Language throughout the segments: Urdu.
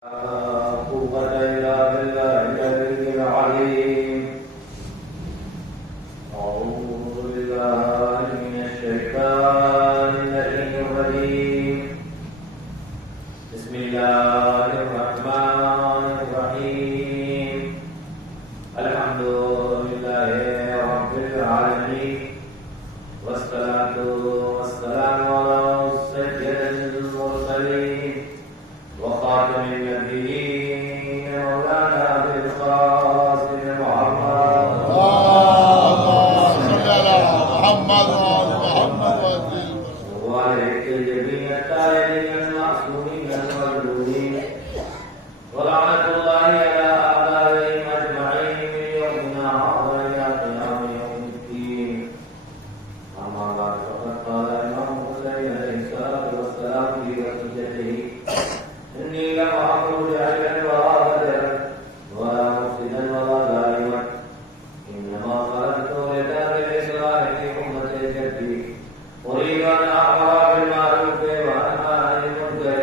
قوة إلا بالله العلي العظيم. أعوذ بالله من الشيطان اللعين الرجيم. بسم الله الرحمن الرحيم. الحمد لله رب العالمين، والصلاة والسلام على سيد المرسلين وخاتم النبيين مولانا أبي القاسم محمد. اللهم صل على محمد وعلى جميع التابعين المعصومين المردودين، ولعنة الله على أعدائهم أجمعين من يومنا هذا إلى قيام يوم الدين. أما بعد، فقد قال الإمام حسين عليه الصلاة والسلام في وصيته: إني لم أخرج أجلا ولا بدلا ولا مفسدا ولا ظالما، إنما خرجت لدار الإصلاح في أمة جدي، أريد أن أأمر بالمعروف وأنهى عن المنكر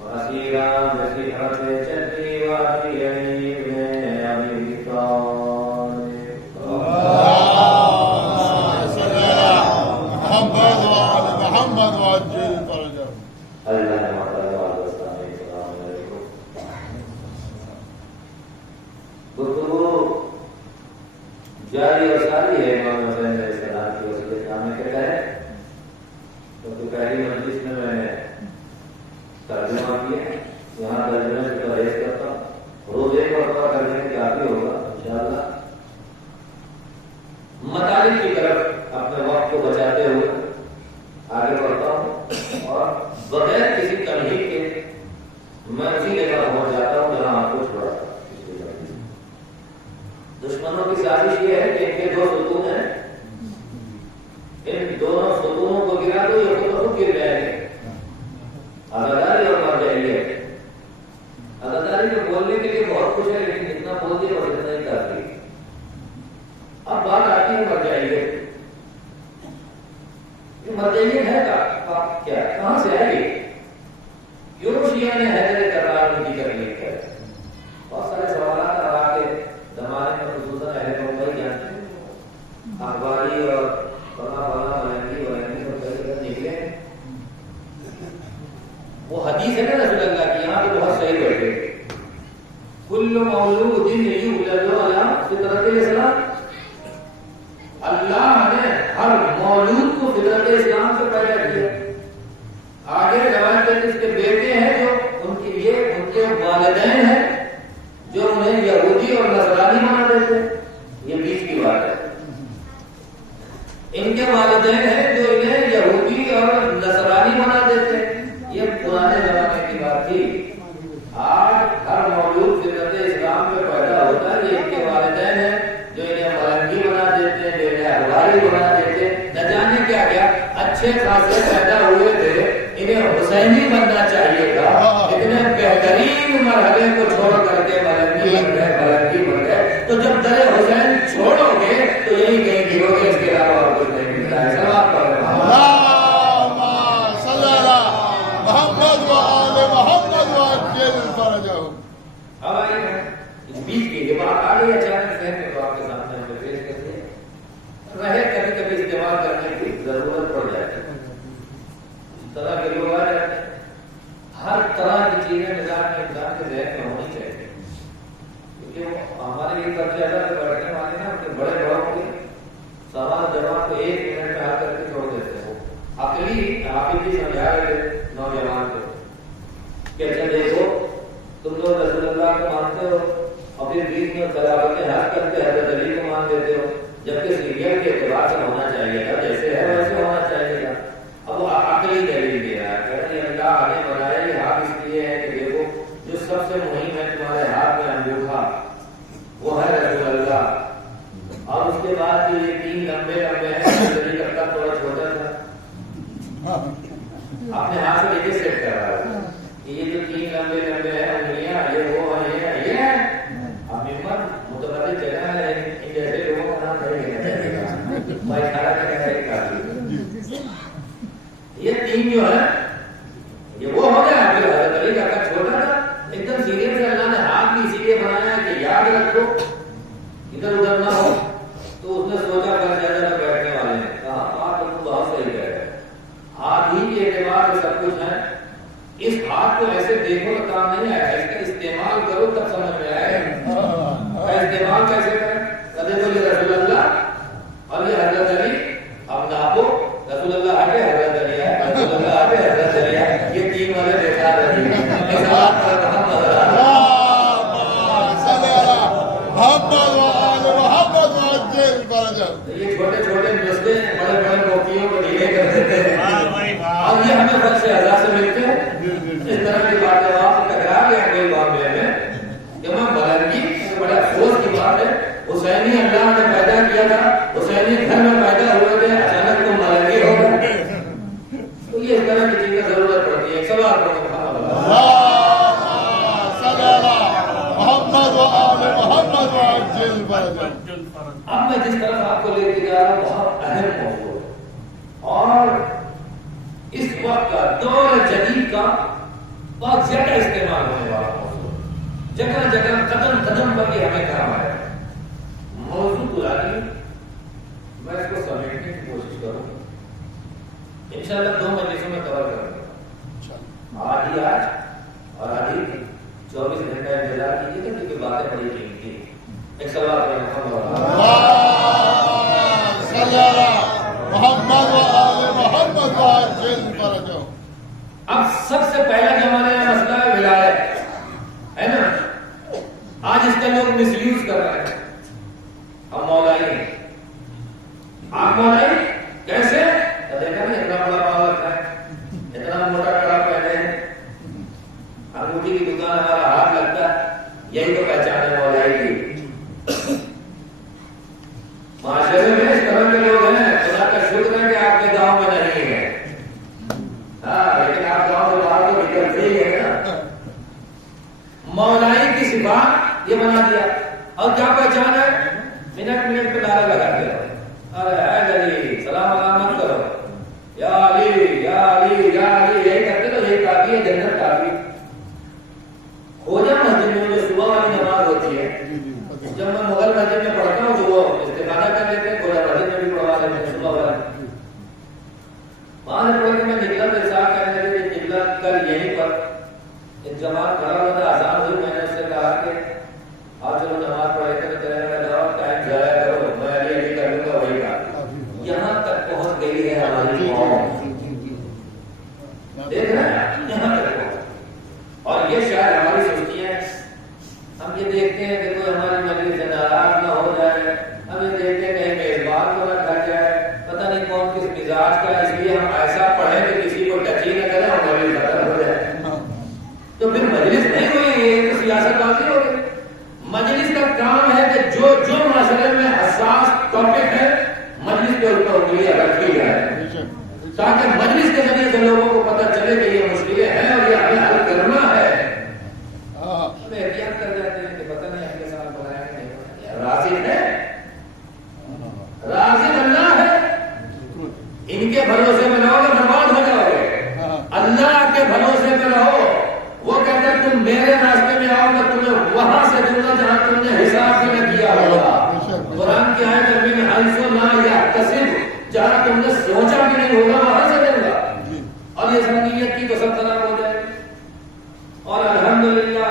وأسير عن نصيحة جدي وأبي بن أبي طالب. اللهم صل على محمد وعلى محمد وعجل فرجه. اللہ نے مطلب السلام علیکم. گفتگو جاری اور ساری ہے امام حسین علیہ السلام کی وصیت نامے کے تحت، کیونکہ پہلی مجلس میں نے ترجمہ کیا، یہاں ترجمے سے پرہیز کرتا ہوں، روز ایک مرتبہ کرنے کے کافی ہوگا انشاءاللہ. مطالب کی طرف اپنے وقت کو بچاتے ہوئے آگے بڑھتا ہوں، اور بغیر کسی تمہید کے میں اسی جگہ پہنچ جاتا ہوں جہاں آپ کو چھوڑا تھا. دشمنوں کی سازش یہ ہے کہ ان کے دو ستون ہیں، ان دونوں ستونوں کو گرا دو، یہ خود گر جائیں گے. آزاداری اور مرجعیت. آزاداری میں بولنے کے لیے بہت کچھ ہے، لیکن جتنا بول دیا اور اتنا ہی کافی. اب بات آتی ہے مرجعیت. یہ مرجعیت ہے کیا؟ کہاں سے آئے گی؟ کیوں شیعہ نے حیدر کرار ان کی تکلیف ہے؟ بہت سارے سوالات اب آ کے زمانے میں خصوصاً اہل ممبئی جانتے ہیں، اخباری اور فلاں ملنگی سب طرح نکلے. وہ حدیث ہے نا رسول اللہ کی، یہاں پہ بہت صحیح بیٹھے: کل مولود یولد علی فطرت الاسلام. اللہ نے ہر مولود کو فطرت اسلام سے پیدا کیا. آگے روایت ہے اس کے بیٹے ہیں جو ان کے والدین ہیں جو انہیں یہودی اور نصرانی بنا دیتے ہیں. یہ بیچ کی بات ہے. ان کے والدین ہیں جو انہیں یہودی اور نصرانی بنا دیتے ہیں. یہ پرانے زمانے کی بات تھی. آج ہر مولود فطرت اسلام میں پیدا ہوتا ہے. یہ ان کے والدین ہیں جو انہیں ملنگی بنا دیتے ہیں، جو انہیں اخباری بنا دیتے ہیں. نہ جانے کیا کیا اچھے خاصے پیدا ہوئے تھے، انہیں حسینی بننا چاہیے تھا، اتنے بہترین مرحلے کو چھوڑ کر کے ملنگی بن گئے. تو جب در حسین چھوڑو گے تو یہی کہیں گرو گے، اس کے علاوہ اور کچھ نہیں ملتا ہے. سواب پر اللهم صل على محمد وعلى محمد وعجل فرجه. اب آئیے اس بیچ کی یہ بات آ گئی اچانک ذہن میں، تو آپ کے سامنے ہم نے پیش کرتے ہیں. رہے کبھی کبھی استعمال کرنے کی ضرورت پڑ جاتی ہے. اس طرح کے لوگ آ جاتے ہیں. ہر طرح کی چیزیں نظام میں انسان کے ذہن میں ہونی چاہیے، کیونکہ ہمارے لیے سب سے زیادہ بیٹھنے والے نا کہ بڑے بڑوں کے سوال جواب کو ایک منٹ میں حل کر کے چھوڑ دیتے ہیں. عقلی حافظ بھی سمجھا رہے تھے نوجوان کو کہ اچھا دیکھو، تم لوگ رسول اللہ کو مانتے ہو اور پھر بیچ میں خلافت حق کرتے حضرت علی کو مان دیتے ہو، جبکہ سیریل کے اعتبار سے ہونا چاہیے تھا، جیسے ہے ویسے ہونا چاہیے تھا. اب وہ عقلی دلیل دے رہا ہے، کہہ رہے ہیں اللہ نے بنایا یہ ہاتھ اس لیے ہے کہ دیکھو جو سب سے مہم ہے تمہارے ہاتھ میں انگوٹھا، وہ ہے رسول اللہ. اور اس کے بعد جو یہ تین لمبے لمبے ہیں، علی کا قد تھوڑا چھوٹا تھا، اپنے ہاتھ سے دیکھے سیٹ کر رہا ہے کہ یہ جو تین لمبے لمبے ہیں انگلیاں، یہ وہ ہے، یہ ہے. اب ممبر متبادل جگہ ہے، ان جیسے لوگوں کا نام نہیں لینا چاہیے گا. یہ تین جو ہے کام نہیں آئے گا، اس کا استعمال کرو تب سمجھ میں آئے گا۔ استعمال کیسے کریں؟ کدے بولے رسول اللہ اور یہ حضرت علی، اب ناپو، رسول اللہ آگے حضرت علی ہے، رسول اللہ آگے حضرت علی ہے، یہ تین والے بیکار رہی یہ چھوٹے چھوٹے نسخے بڑے بڑے موتیوں کو ڈھیلے کر دیتے ہیں، اب یہ ہمیں بس سے ہزار سے ملتے ہیں۔ اس طرح کی بات جب آپ ٹکرا گیا کوئی معاملے میں، امام بلنگی بڑے افسوس کی بات ہے، حسینی اللہ نے پیدا کیا تھا، حسینی گھر میں پیدا ہوئے تھے، اچانک تم ملنگی ہو گئے، تو یہ اس طرح کی چیز کی ضرورت پڑتی ہے۔ ایک سوال کرو اب میں جس طرف آپ کو لے کے جا رہا ہوں بہت اہم موضوع ہے، اور اس وقت کا دور جدید کا بہت زیادہ استعمال ہونے والا موضوع، جگہ جگہ قدم قدم پر یہ ہمیں کام آیا ہے۔ موضوع پرانی، میں اس کو سمیٹنے کی کوشش کروں، انشاءاللہ 2 مجلسوں میں کور کروں گا، آدھی آج اور آدھی 24 گھنٹہ انتظار کیجیے گا کیونکہ باتیں بڑی قیمتی ہیں۔ ایک سوال ہے اب سب سے پہلا جو ہمارے یہاں مسئلہ ہے ولایت، ہے نا؟ آج اس کا لوگ مس یوز کر رہے ہیں۔ ہم مولائی ہیں، آپ مولائی کیسے؟ دیکھا نا اتنا بڑا پاؤ رکھا ہے، اتنا موٹا کڑا پہنے ہیں، انگوٹھی کی دکان ہمارا ہاتھ لگتا ہے، یہی تو پہچان ہے مولائی کی۔ معاشرے میں اس طرح کے لوگ ہیں، خدا کا شکر ہے کہ آپ کے گاؤں میں نہیں ہے، ہاں، لیکن آپ گاؤں سے باہر تو نکلتے ہی ہے نا۔ مولائی کی صفات یہ بنا دیا، اور کیا پہچان ہے؟ منٹ پہ نعرہ لگاتے ہو، ارے اے علی سلام علامت کرو، یا علی یا علی یا علی، یہی کرتے تو یہی کافی ہے، جنت کافی۔ کھوجا مسجد میں جو صبح والی نماز ہوتی ہے، جب میں مغل مسجد میں پڑھتا ہوں تو وہ استفادہ کر لیتے ہیں، کھوجا مسجد میں بھی پڑھوا لیتے ہیں صبح والا۔ وہاں سے پڑھ کے میں نکلا تو حساب کرنے لگے کہ نکلا کل یہیں پر ایک جماعت کھڑا ہوا تھا، آزان ہوئی، میں نے اس سے کہا کہ آپ چلو نماز پڑھے تھے تو کہنے لگا جاؤ ٹائم ضائع کرو، میں علی علی کر لوں گا، وہی کہا۔ یہاں تک پہنچ گئی ہے ہماری قوم، دیکھ رہے ہیں یہاں تک پہنچ، اور یہ شاید ہماری سستی ہے۔ ہم یہ دیکھتے ہیں کہ کوئی ہماری مجلس سے ناراض نہ ہو جائے، ہم یہ دیکھتے ہیں کہیں میزبان کو نہ کھا جائے، پتہ نہیں کون کس مزاج کا، اس لیے ہم ایسا پڑھیں کہ کسی کو ٹچ ہی نہ کریں اور مجلس ختم ہو جائے، تو پھر مجلس نہیں ہوئی، یہ تو سیاست بازی ہو گئی۔ مجلس کا کام ہے کہ جو جو معاشرے میں حساس ٹاپک ہے مجلس کے اوپر انگلیاں رکھی جائے، تاکہ مجلس کے ذریعے سے لوگوں کو پتہ چلے کہ یہ مشکلیں ہیں اور یہ ہمیں حل کرنا ہے۔ ہمیں احتیاط کر جاتے ہیں کہ پتہ نہیں اگلے سال بنائیں گے نہیں، رازق ہے، رازق اللہ ہے، ان کے بھروسے میں رہو گے برباد ہو جاؤ گے، اللہ کے بھروسے میں رہو۔ وہ کہتا ہے تم میرے راستے میں آؤ، میں تمہیں وہاں سے دوں گا جہاں تم نے حساب بھی نہ کیا ہوگا۔ قرآن کی آیت ہے من حیث لا یحتسب، جہاں تم نے سوچا بھی نہیں ہوگا وہاں سے دوں گا، اور یہ سب نیت کی تو سب خراب ہو جائے۔ اور الحمدللہ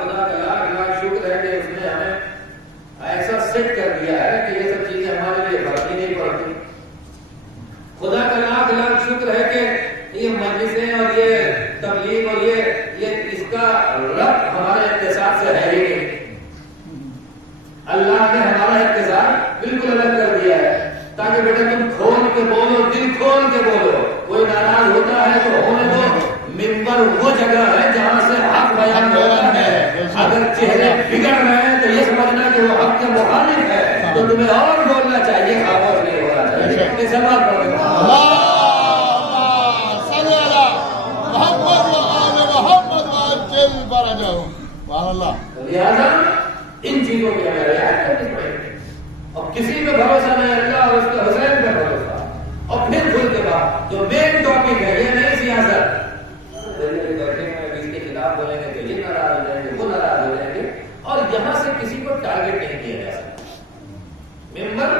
خدا کا لاکھ لاکھ شکر ہے کہ اس نے ہمیں ایسا سیٹ کر دیا ہے کہ یہ سب چیزیں ہمارے لیے فرق ہی نہیں پڑتی۔ خدا کا لاکھ لاکھ شکر ہے کہ یہ مجلسیں اور یہ تبلیغ اور یہ اس کا ربط ہمارے اقتصاد سے ہے ہی نہیں۔ اللہ نے ہمارا اقتصاد بالکل الگ کر دیا ہے تاکہ بیٹا تم کھول کے بولو، دل کھول کے بولو، کوئی ناراض ہوتا ہے تو ہونے دو، منبر وہ جگہ ہے جہاں سے حق بیان ہوتا ہے، اگر چہرے بگڑ رہے ہیں تو یہ سمجھنا کہ وہ حق کے مخالف ہے تو تمہیں اور بولنا چاہیے، خاموش نہیں ہونا چاہیے۔ سوال پڑھو لہذا ان چیزوں کی ہمیں رعایت کرنی پڑے گی، اور کسی پہ بھروسہ نہیں، اللہ اور اس کے حسین پہ بھروسہ، اور پھر کھل کے بعد جو مین ٹاپک ہے یہ نہیں سیاست، اس کے خلاف بولیں گے تو یہ ناراض ہو جائیں گے، وہ ناراض ہو جائیں گے، اور یہاں سے کسی کو ٹارگیٹ نہیں کیا جا سکتا۔ ممبر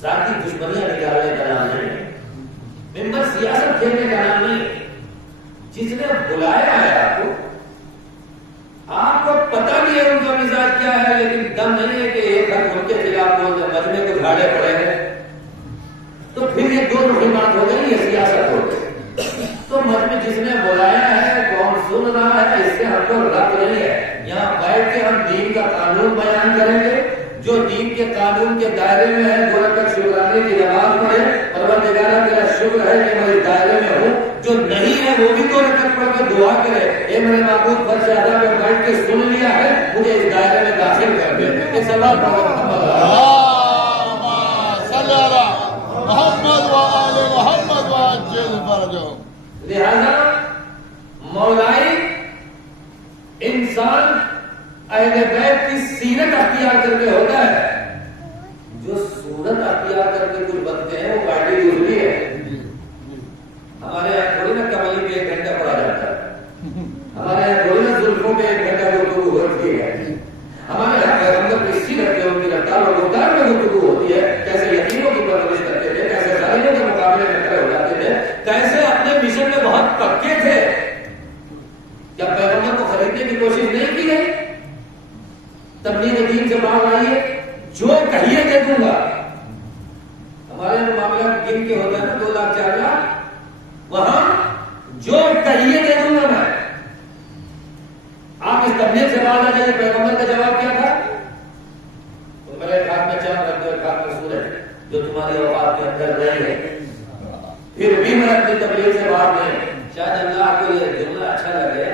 ذاتی دشمنیاں نکالنے کا نام نہیں، ممبر سیاست کھیلنے کا نام نہیں، جس نے بلایا ہے آپ کو ہم کو رب نہیں ہے. یہاں بیٹھ کے ہم دین کا قانون بیان کریں گے. جو دین کے قانون کے دائرے میں ہے 2 رکعت شکرانے کی نماز پڑھے, پروردگارہ تیرا شکر ہے کہ میں اس دائرے میں ہوں. جو نہیں ہے وہ بھی 2 رکعت پڑھ کے دعا کرے, اے میرے معبود فرش ادا میں بیٹھ کے سن لیا ہے, مجھے اس دائرے میں داخل کر دے. یہ سوال محمد وآل محمد وعجل فرجهم. لہذا مولائی انسان اہل بیت کی سیرت اختیار کر کے ہوتا ہے. جو صورت اختیار کر کے کچھ بنتے ہیں وہ پارٹی دوسری ہے. ہمارے یہاں تھوڑی نا کملی پہ 1 گھنٹہ پڑھا جاتا ہے. ہمارے یہاں تھوڑی نا زلفوں پہ 1 گھنٹہ گفتگو ہوتی ہے. ہمارے یہاں پیغمبر کی سیرت پہ ان کی رفتار اور گفتار میں گفتگو ہوتی ہے. کیسے یتیموں کی پرورش کرتے تھے, کیسے ظالموں کے مقابلے میں کھڑے ہو جاتے تھے, کیسے اپنے مشن میں بہت پکے تھے. کیا پیغمبر کو خریدنے کی کوشش نہیں کی گئی؟ تبلیغ دین سے باہر آئیے, جو کہیے دے دوں گا. ہمارے معاملہ گن کے ہوتا ہے نا 2 لاکھ 4 لاکھ, وہاں جو کہیے دے دوں گا میں. آپ اس تبلیغ سے باہر آ جائیے. پیغمبر کا جواب کیا تھا؟ تو میرے ہاتھ میں چاند رکھ دو, ایک ہاتھ میں سورج, جو تمہاری اوقات کے اندر نہیں ہے. پھر بھی میں اپنی تبلیغ سے باہر نہیں. شاید اللہ کو یہ جملہ اچھا لگے,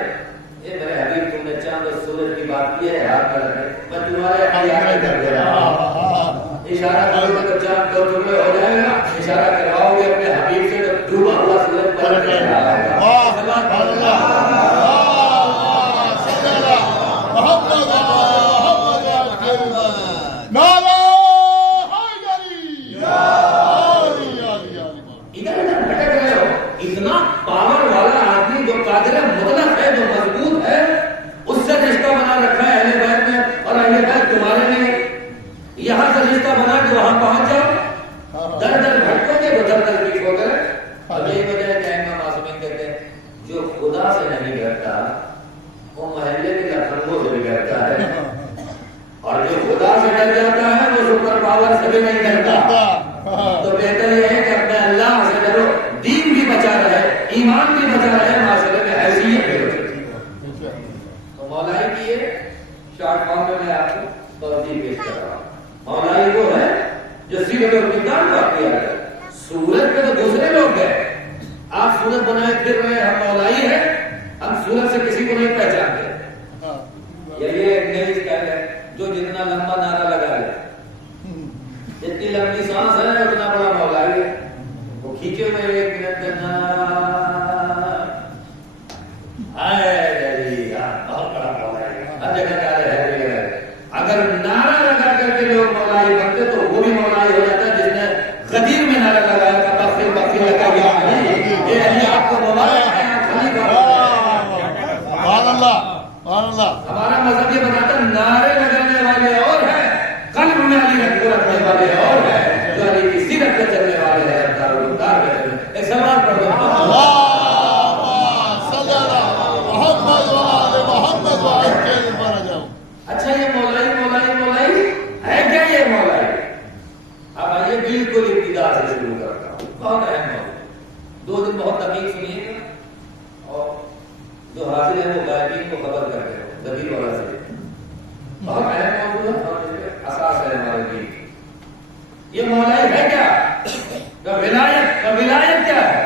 اے میرے حبیب تم نے چاند اور سورج کی بات کی ہے, ہاتھ میں رکھے, میں تمہارے اختیار کر دے رہا ہوں. اشارہ کرو گے تو چاند 2 ٹکڑے ہو جائے گا. اشارہ کرواؤ گے اپنے حبیب سے تو ڈوبا ہوا سورج پلٹ جائے گا. اتنا پاور والا آدمی جو قادر مطلق ہے, جو مضبوط ہے, اس سے رشتہ بنا رکھا ہے اہل بیت میں, اور اہل بیت تمہارے نہیں. یہاں سے رشتہ بنا کے وہاں پہنچ جاؤ, در در بھٹکو گے تو در در پیٹ ہو گئے. اب یہی وجہ ہے کہ امام معصومین کہتے ہیں جو خدا سے نہیں ڈرتا وہ محلے کے لفظوں سے بھی ڈرتا ہے, اور جو خدا سے ڈر جاتا ہے وہ سپر پاور سے بھی نہیں ڈرتا. تو بہتر یہ ہے کہ اپنے اللہ سے ڈرو, دین بھی بچا رہے, ایمان بھی بچا رہے, معاشرے میں حیثیت بھی بچے. تو مولائی کی یہ شارٹ فارم میں آپ کو توضیح پیش کر رہا ہوں. مولائی وہ ہے جو سیرت اور کتاب کو اختیار کرے. سورت پہ تو دوسرے لوگ گئے, آپ سورت بنائے پھر رہے, ہم مولائی ہیں, ہم سورت سے کسی کو نہیں پہچانتے. یہ ایک نئی اسٹائل ہے جو جتنا لمبا نعرہ لگا لے, جتنی لمبی سانس ہے اتنا بڑا مولائی ہے. وہ کھینچے ہوئے 1 منٹ کا نعرہ, بہت بڑا مولائی ہے, ہر جگہ جا رہے ہیں. اگر نعرہ لگا کر کے لوگ مولائی بنتے تو وہ بھی مولائی ہو جاتا جس نے غدیر میں نعرہ لگایا تھا, بخیر بخیر لگا گیا. یہ علی آپ کو مولائی ہے. ہمارا مذہب یہ بتاتا ہے نعرے لگانے والے اور ہیں, قلب میں علی کو رکھنے والے اور ہیں, جو علی کی سیرت پہ چلنے والے ہیں. ایک سوال پڑھ دو. اچھا یہ مولائی مولائی مولائی ہے کیا؟ یہ مولائی اب آئیے بالکل ابتدا سے شروع کرتا ہوں. بہت اہم موضوع, 2 دن بہت تکلیف سنیے گا, اور جو حاضر ہے وہ غائبین کو خبر کر دے دبیر والا سے. بہت اہم موضوع ہے اور اساس ہے ہمارے دین کی. یہ مولائی ہے کیا؟ ولایت کیا ہے؟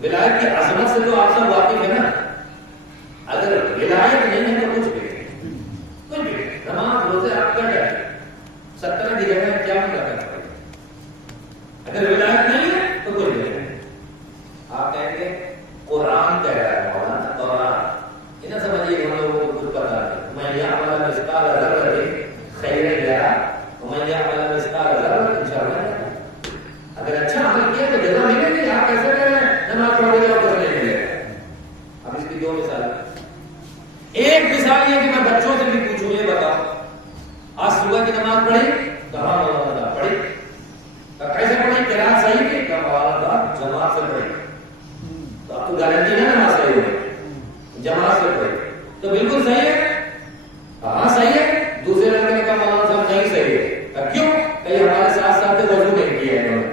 ولایت کی عظمت سے تو آپ سب واقف ہے نا. اگر ولایت نہیں ہے تو کچھ بھی نماز روزے آپ کر جائیں, 70 کی جگہ کیا کرنا پڑے. اگر ولایت نہیں ہے تو کچھ نہیں. آپ کہیں گے قرآن کہہ رہا ہے مولانا, قرآن یہ نہ سمجھیے ہم لوگوں کو کچھ پتا نہیں. میں یعمل مثقال ذرۃ خیرا یرہ ومن یعمل مثقال ذرۃ شرا یرہ. اگر اچھا عمل کیا تو جزا ملے گی. آپ کیسے کہہ رہے ہیں نماز پڑھ کے آپ کو نہیں ملے گا؟ اب اس کی 2 مثال. ایک مثال یہ کہ میں بچوں سے بھی پوچھوں, یہ بتاؤ آج صبح کی نماز پڑھی کہاں مولانا پڑھی, کیسے پڑھی, قرات صحیح کی کہاں مولانا جماعت سے پڑھی. تو آپ کو گارنٹی ہے نماز صحیح ہوگی, جماعت سے پڑھی تو بالکل صحیح ہے. ہاں صحیح ہے. دوسرے لڑکے نے کہا مولانا صاحب نہیں صحیح ہے. کیوں؟ کہ ہمارے ساتھ ساتھ وضو نہیں کیا ہے انہوں نے.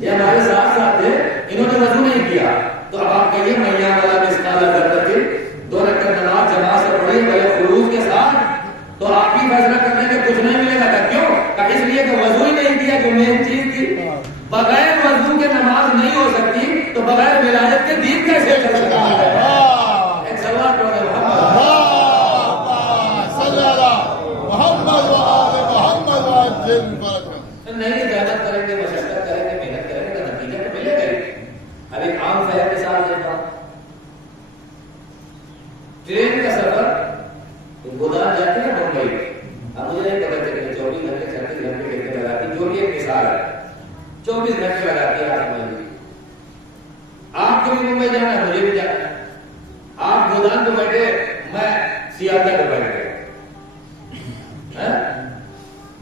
یہ ہمارے ساتھ ساتھ تھے, انہوں نے وضو نہیں کیا. تو اب آپ کہیے میں یہاں والا بلدان پہ بیٹھے، میں سیالدہ پہ بیٹھ گیا،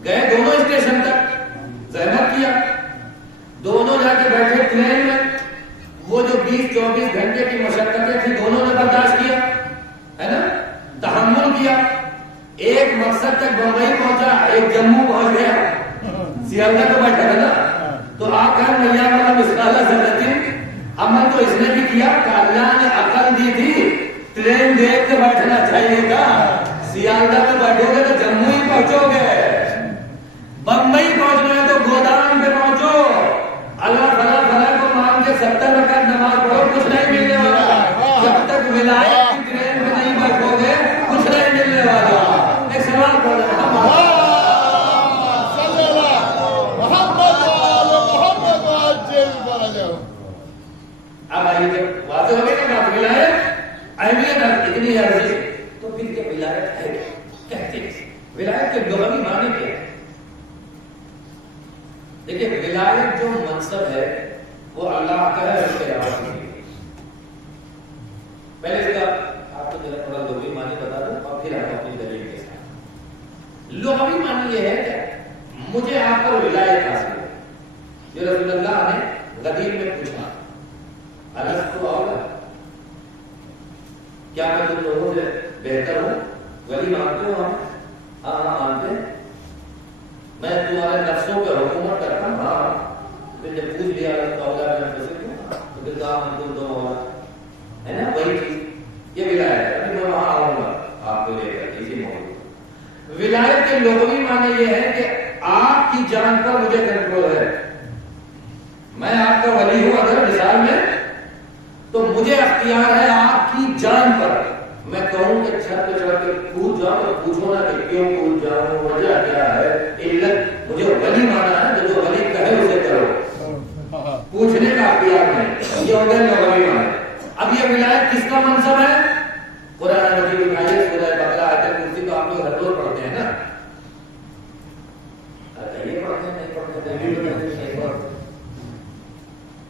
گئے دونوں اسٹیشن تک، زحمت کیا، دونوں جا کے بیٹھے ٹرین میں، وہ جو 20-24 گھنٹے کی مشقتیں تھی دونوں نے برداشت کیا، ہے نا، تحمل کیا، ایک مقصد تک بمبئی پہنچا، ایک جموں پہنچ گیا، سیالدہ پہ بیٹھا تھا نا، تو آپ کہاں نیا والا مسئلہ ضرورت، عمل تو اس نے بھی کیا کہ اللہ نے عقل دی تھی، ٹرین دیکھ کے بیٹھنا چاہیے تھا، سیالدہ پہ بیٹھو گے تو جموں ہی پہنچو گے، بمبئی پہنچنا ہے تو گودام پہ پہنچو، اللہ فلا فلا کو مان کے 70 رکعت نماز پڑھو، کچھ نہیں ملنے والا، جب تک ولایت کی ٹرین میں نہیں بیٹھو گے کچھ نہیں ملنے والا۔ ایک سوال پڑھ رہا اب آئیے، جب واضح ہو گئی نا بات، ولایت اہمیت اتنی عرضی، تو پھر کیا ولایت ہے کہتے ہیں؟ ولایت کے لغوی معنی کیا ہے؟ دیکھیے ولایت جو منصب ہے وہ اللہ کا ہے، اس کے علاوہ نہیں۔ پہلے اس کا آپ کو ذرا تھوڑا لغوی معنی بتا دوں اور پھر آپ اپنی دلیل کے ساتھ۔ لغوی معنی یہ ہے کہ مجھے آپ پر ولایت حاصل ہے، جو رسول اللہ نے غدیر میں پوچھا، الستو اولى، کیا میں تم لوگوں سے بہتر ہوں؟ ولی مانتے ہو ہم؟ ہاں مانتے ہیں۔ میں تمہارے نفسوں پہ حکومت کرتا ہوں؟ ہاں۔ پھر جب پوچھ لیا الستو اولى بنفسکم، تو پھر کہا من کنتم اولى، ہے نا وہی چیز، یہ ولایت ہے۔ ابھی میں وہاں آؤں گا آپ کو لے کر اسی موضوع۔ ولایت کے لغوی معنی یہ ہے کہ آپ کی جان پر مجھے کنٹرول ہے، میں آپ کا ولی ہوں اگر مثال میں، تو مجھے اختیار ہے آپ کی جان پر، میں کہوں کہ چھت پہ چڑھ کے کود جاؤ تو پوچھو نا کہ کیوں کود جاؤں، وجہ کیا ہے، علت، مجھے ولی مانا ہے تو جو ولی کہے اسے کرو، پوچھنے کا اختیار نہیں، یہ ہو گیا لغوی معنی۔ اب یہ ولایت کس کا منصب ہے؟ قرآن مجید میں آئے سورہ بقرہ آیت کرسی تو آپ لوگ ہر روز پڑھتے ہیں نا، یہ پڑھتے ہیں نہیں پڑھتے،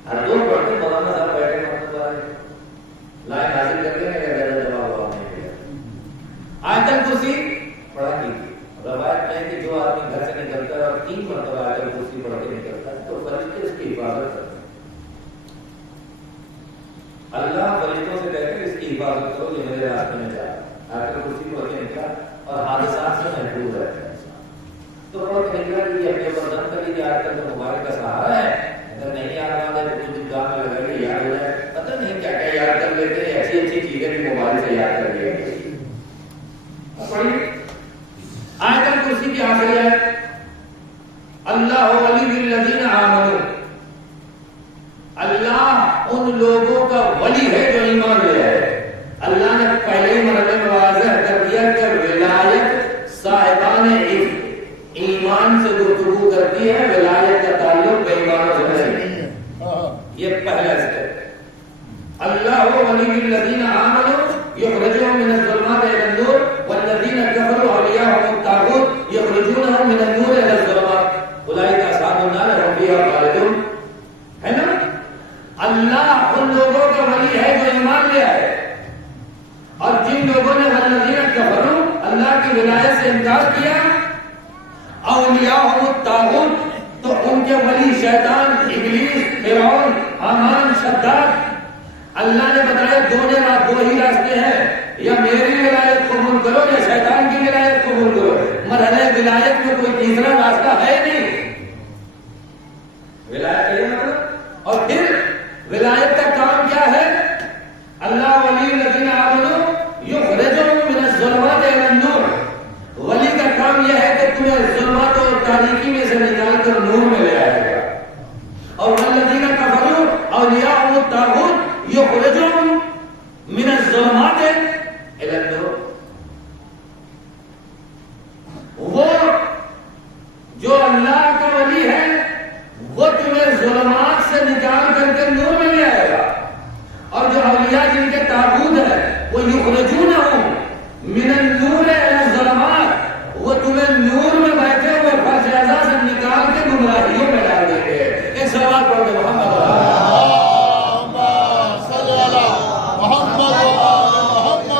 ہر روز پڑھتے ہیں، مولانا صاحب بیٹھے لائن حاصل کرتے ہیں، جواب نہیں دیا۔ آیت الکرسی پڑھا کیجیے، روایت میں کہ جو آدمی گھر سے نکلتا ہے اور 3 مرتبہ آیت الکرسی پڑھ کے نکلتا ہے تو فرشتے اس کی حفاظت کرتے ہیں۔ اللہ فرشتوں سے کہتے ہیں اس کی حفاظت کرو، یہ میرے راستے میں جائے، آیت الکرسی پڑھ کے نکلا اور حادثات سے محفوظ رہتا ہے، تو پڑھ کے نکلا کہ یہ اپنے اوپر دم کر لیجیے، آیت کا مبارک کا سہارا ہے، اگر نہیں یاد آ جائے تو کچھ دن کام میں لگا کے یاد ہو جائے، پتہ نہیں کیا کیا یاد کر لیتے ہیں، اچھی اچھی چیزیں بھی موبائل سے یاد کر لیتے ہیں۔ آیت الکرسی کی آخری آیت، اللہ ولی الذین آمنوا، اللہ ان لوگوں کا ولی ہے جو ایمان لے آئے۔ اللہ نے پہلے مرحلے میں واضح کر دیا کہ ولایت صاحبان ایمان سے گفتگو کرتی ہے، ولایت کا تعلق بے ایمانوں سے نہیں، یہ پہلا اسٹیپ۔ اللہ ولی الذین آمنوا یخرجهم من الظلمات الى النور والذین کفروا اولیاءهم الطاغوت یخرجونهم من النور الى الظلمات اولئک اصحاب النار هم فیہا خالدون، ہے نا؟ اللہ ان لوگوں کا ولی ہے جو ایمان لے آئے، اور جن لوگوں نے والذین کفروا اللہ کی ولایت سے انکار کیا، اولیاءهم الطاغوت، تو ان کے ولی شیطان، ابلیس، فرعون، حامان، شداد۔ اللہ نے بتایا دو ہی راستے ہیں، یا میری ولایت قبول کرو یا شیطان کی ولایت قبول کرو، مرحلہ ولایت میں کوئی تیسرا راستہ ہے نہیں، ولایت کا یہ مطلب۔ اور پھر ولایت کا کام کیا ہے؟ اللہ ولی الذین آمنوا یخرجهم من الظلمات الى النور، ولی کا کام یہ ہے کہ تمہیں ظلمات اور تاریکی میں سے نکال کر نور میں لے آئے گا، اور والذین کفروا اولیاءهم الطاغوت یخرجهم من الظلمات الى النور، وہ جو اللہ کا ولی ہے وہ تمہیں ظلمات سے نکال کر کے نور میں لے آئے گا، اور جو اولیاء جن کے طاغوت ہے وہ یخرجونہم من النور الى الظلمات، وہ تمہیں نور میں بیٹھے ہوئے فرش اعضاء سے نکال کے گمراہیوں میں ڈال دیں گے۔ ایک سوال پڑھ دے محمد محمد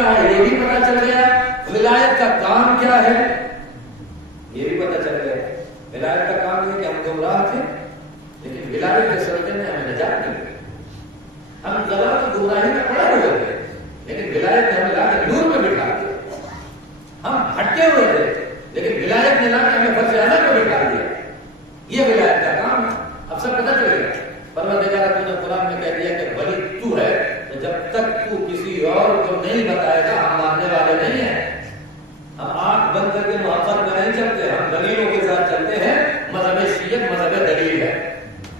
رہا ہے یہ بھی پتا چل گیا، ولایت کا کام کیا ہے یہ بھی پتا چل گیا۔ ولایت کا کام یہ کہ ہم گمراہ تھے لیکن ولایت کے سلسلے میں ہمیں نجات نہیں ملی، ہم غلط گمراہی میں پڑے ہوئے تھے لیکن ولایت نے ہمیں لا کے نور میں بٹھا دیا، ہم بھٹکے ہوئے تھے لیکن ولایت نے لا کے ہمیں فرض اعلیٰ میں بٹھا دیا، یہ ولایت کا کام ہے۔ اب سب پتہ چلے گا، پروردگار تو نے قرآن میں کہہ دیا کہ ولی تو ہے، تو جب تک تو کسی اور کو نہیں بتائے گا ہم ماننے والے نہیں ہیں۔ ہم آنکھ بند کر کے محبت میں نہیں چلتے، ہم دلیلوں کے ساتھ چلتے ہیں، مذہب شیعت مذہب دلیل ہے۔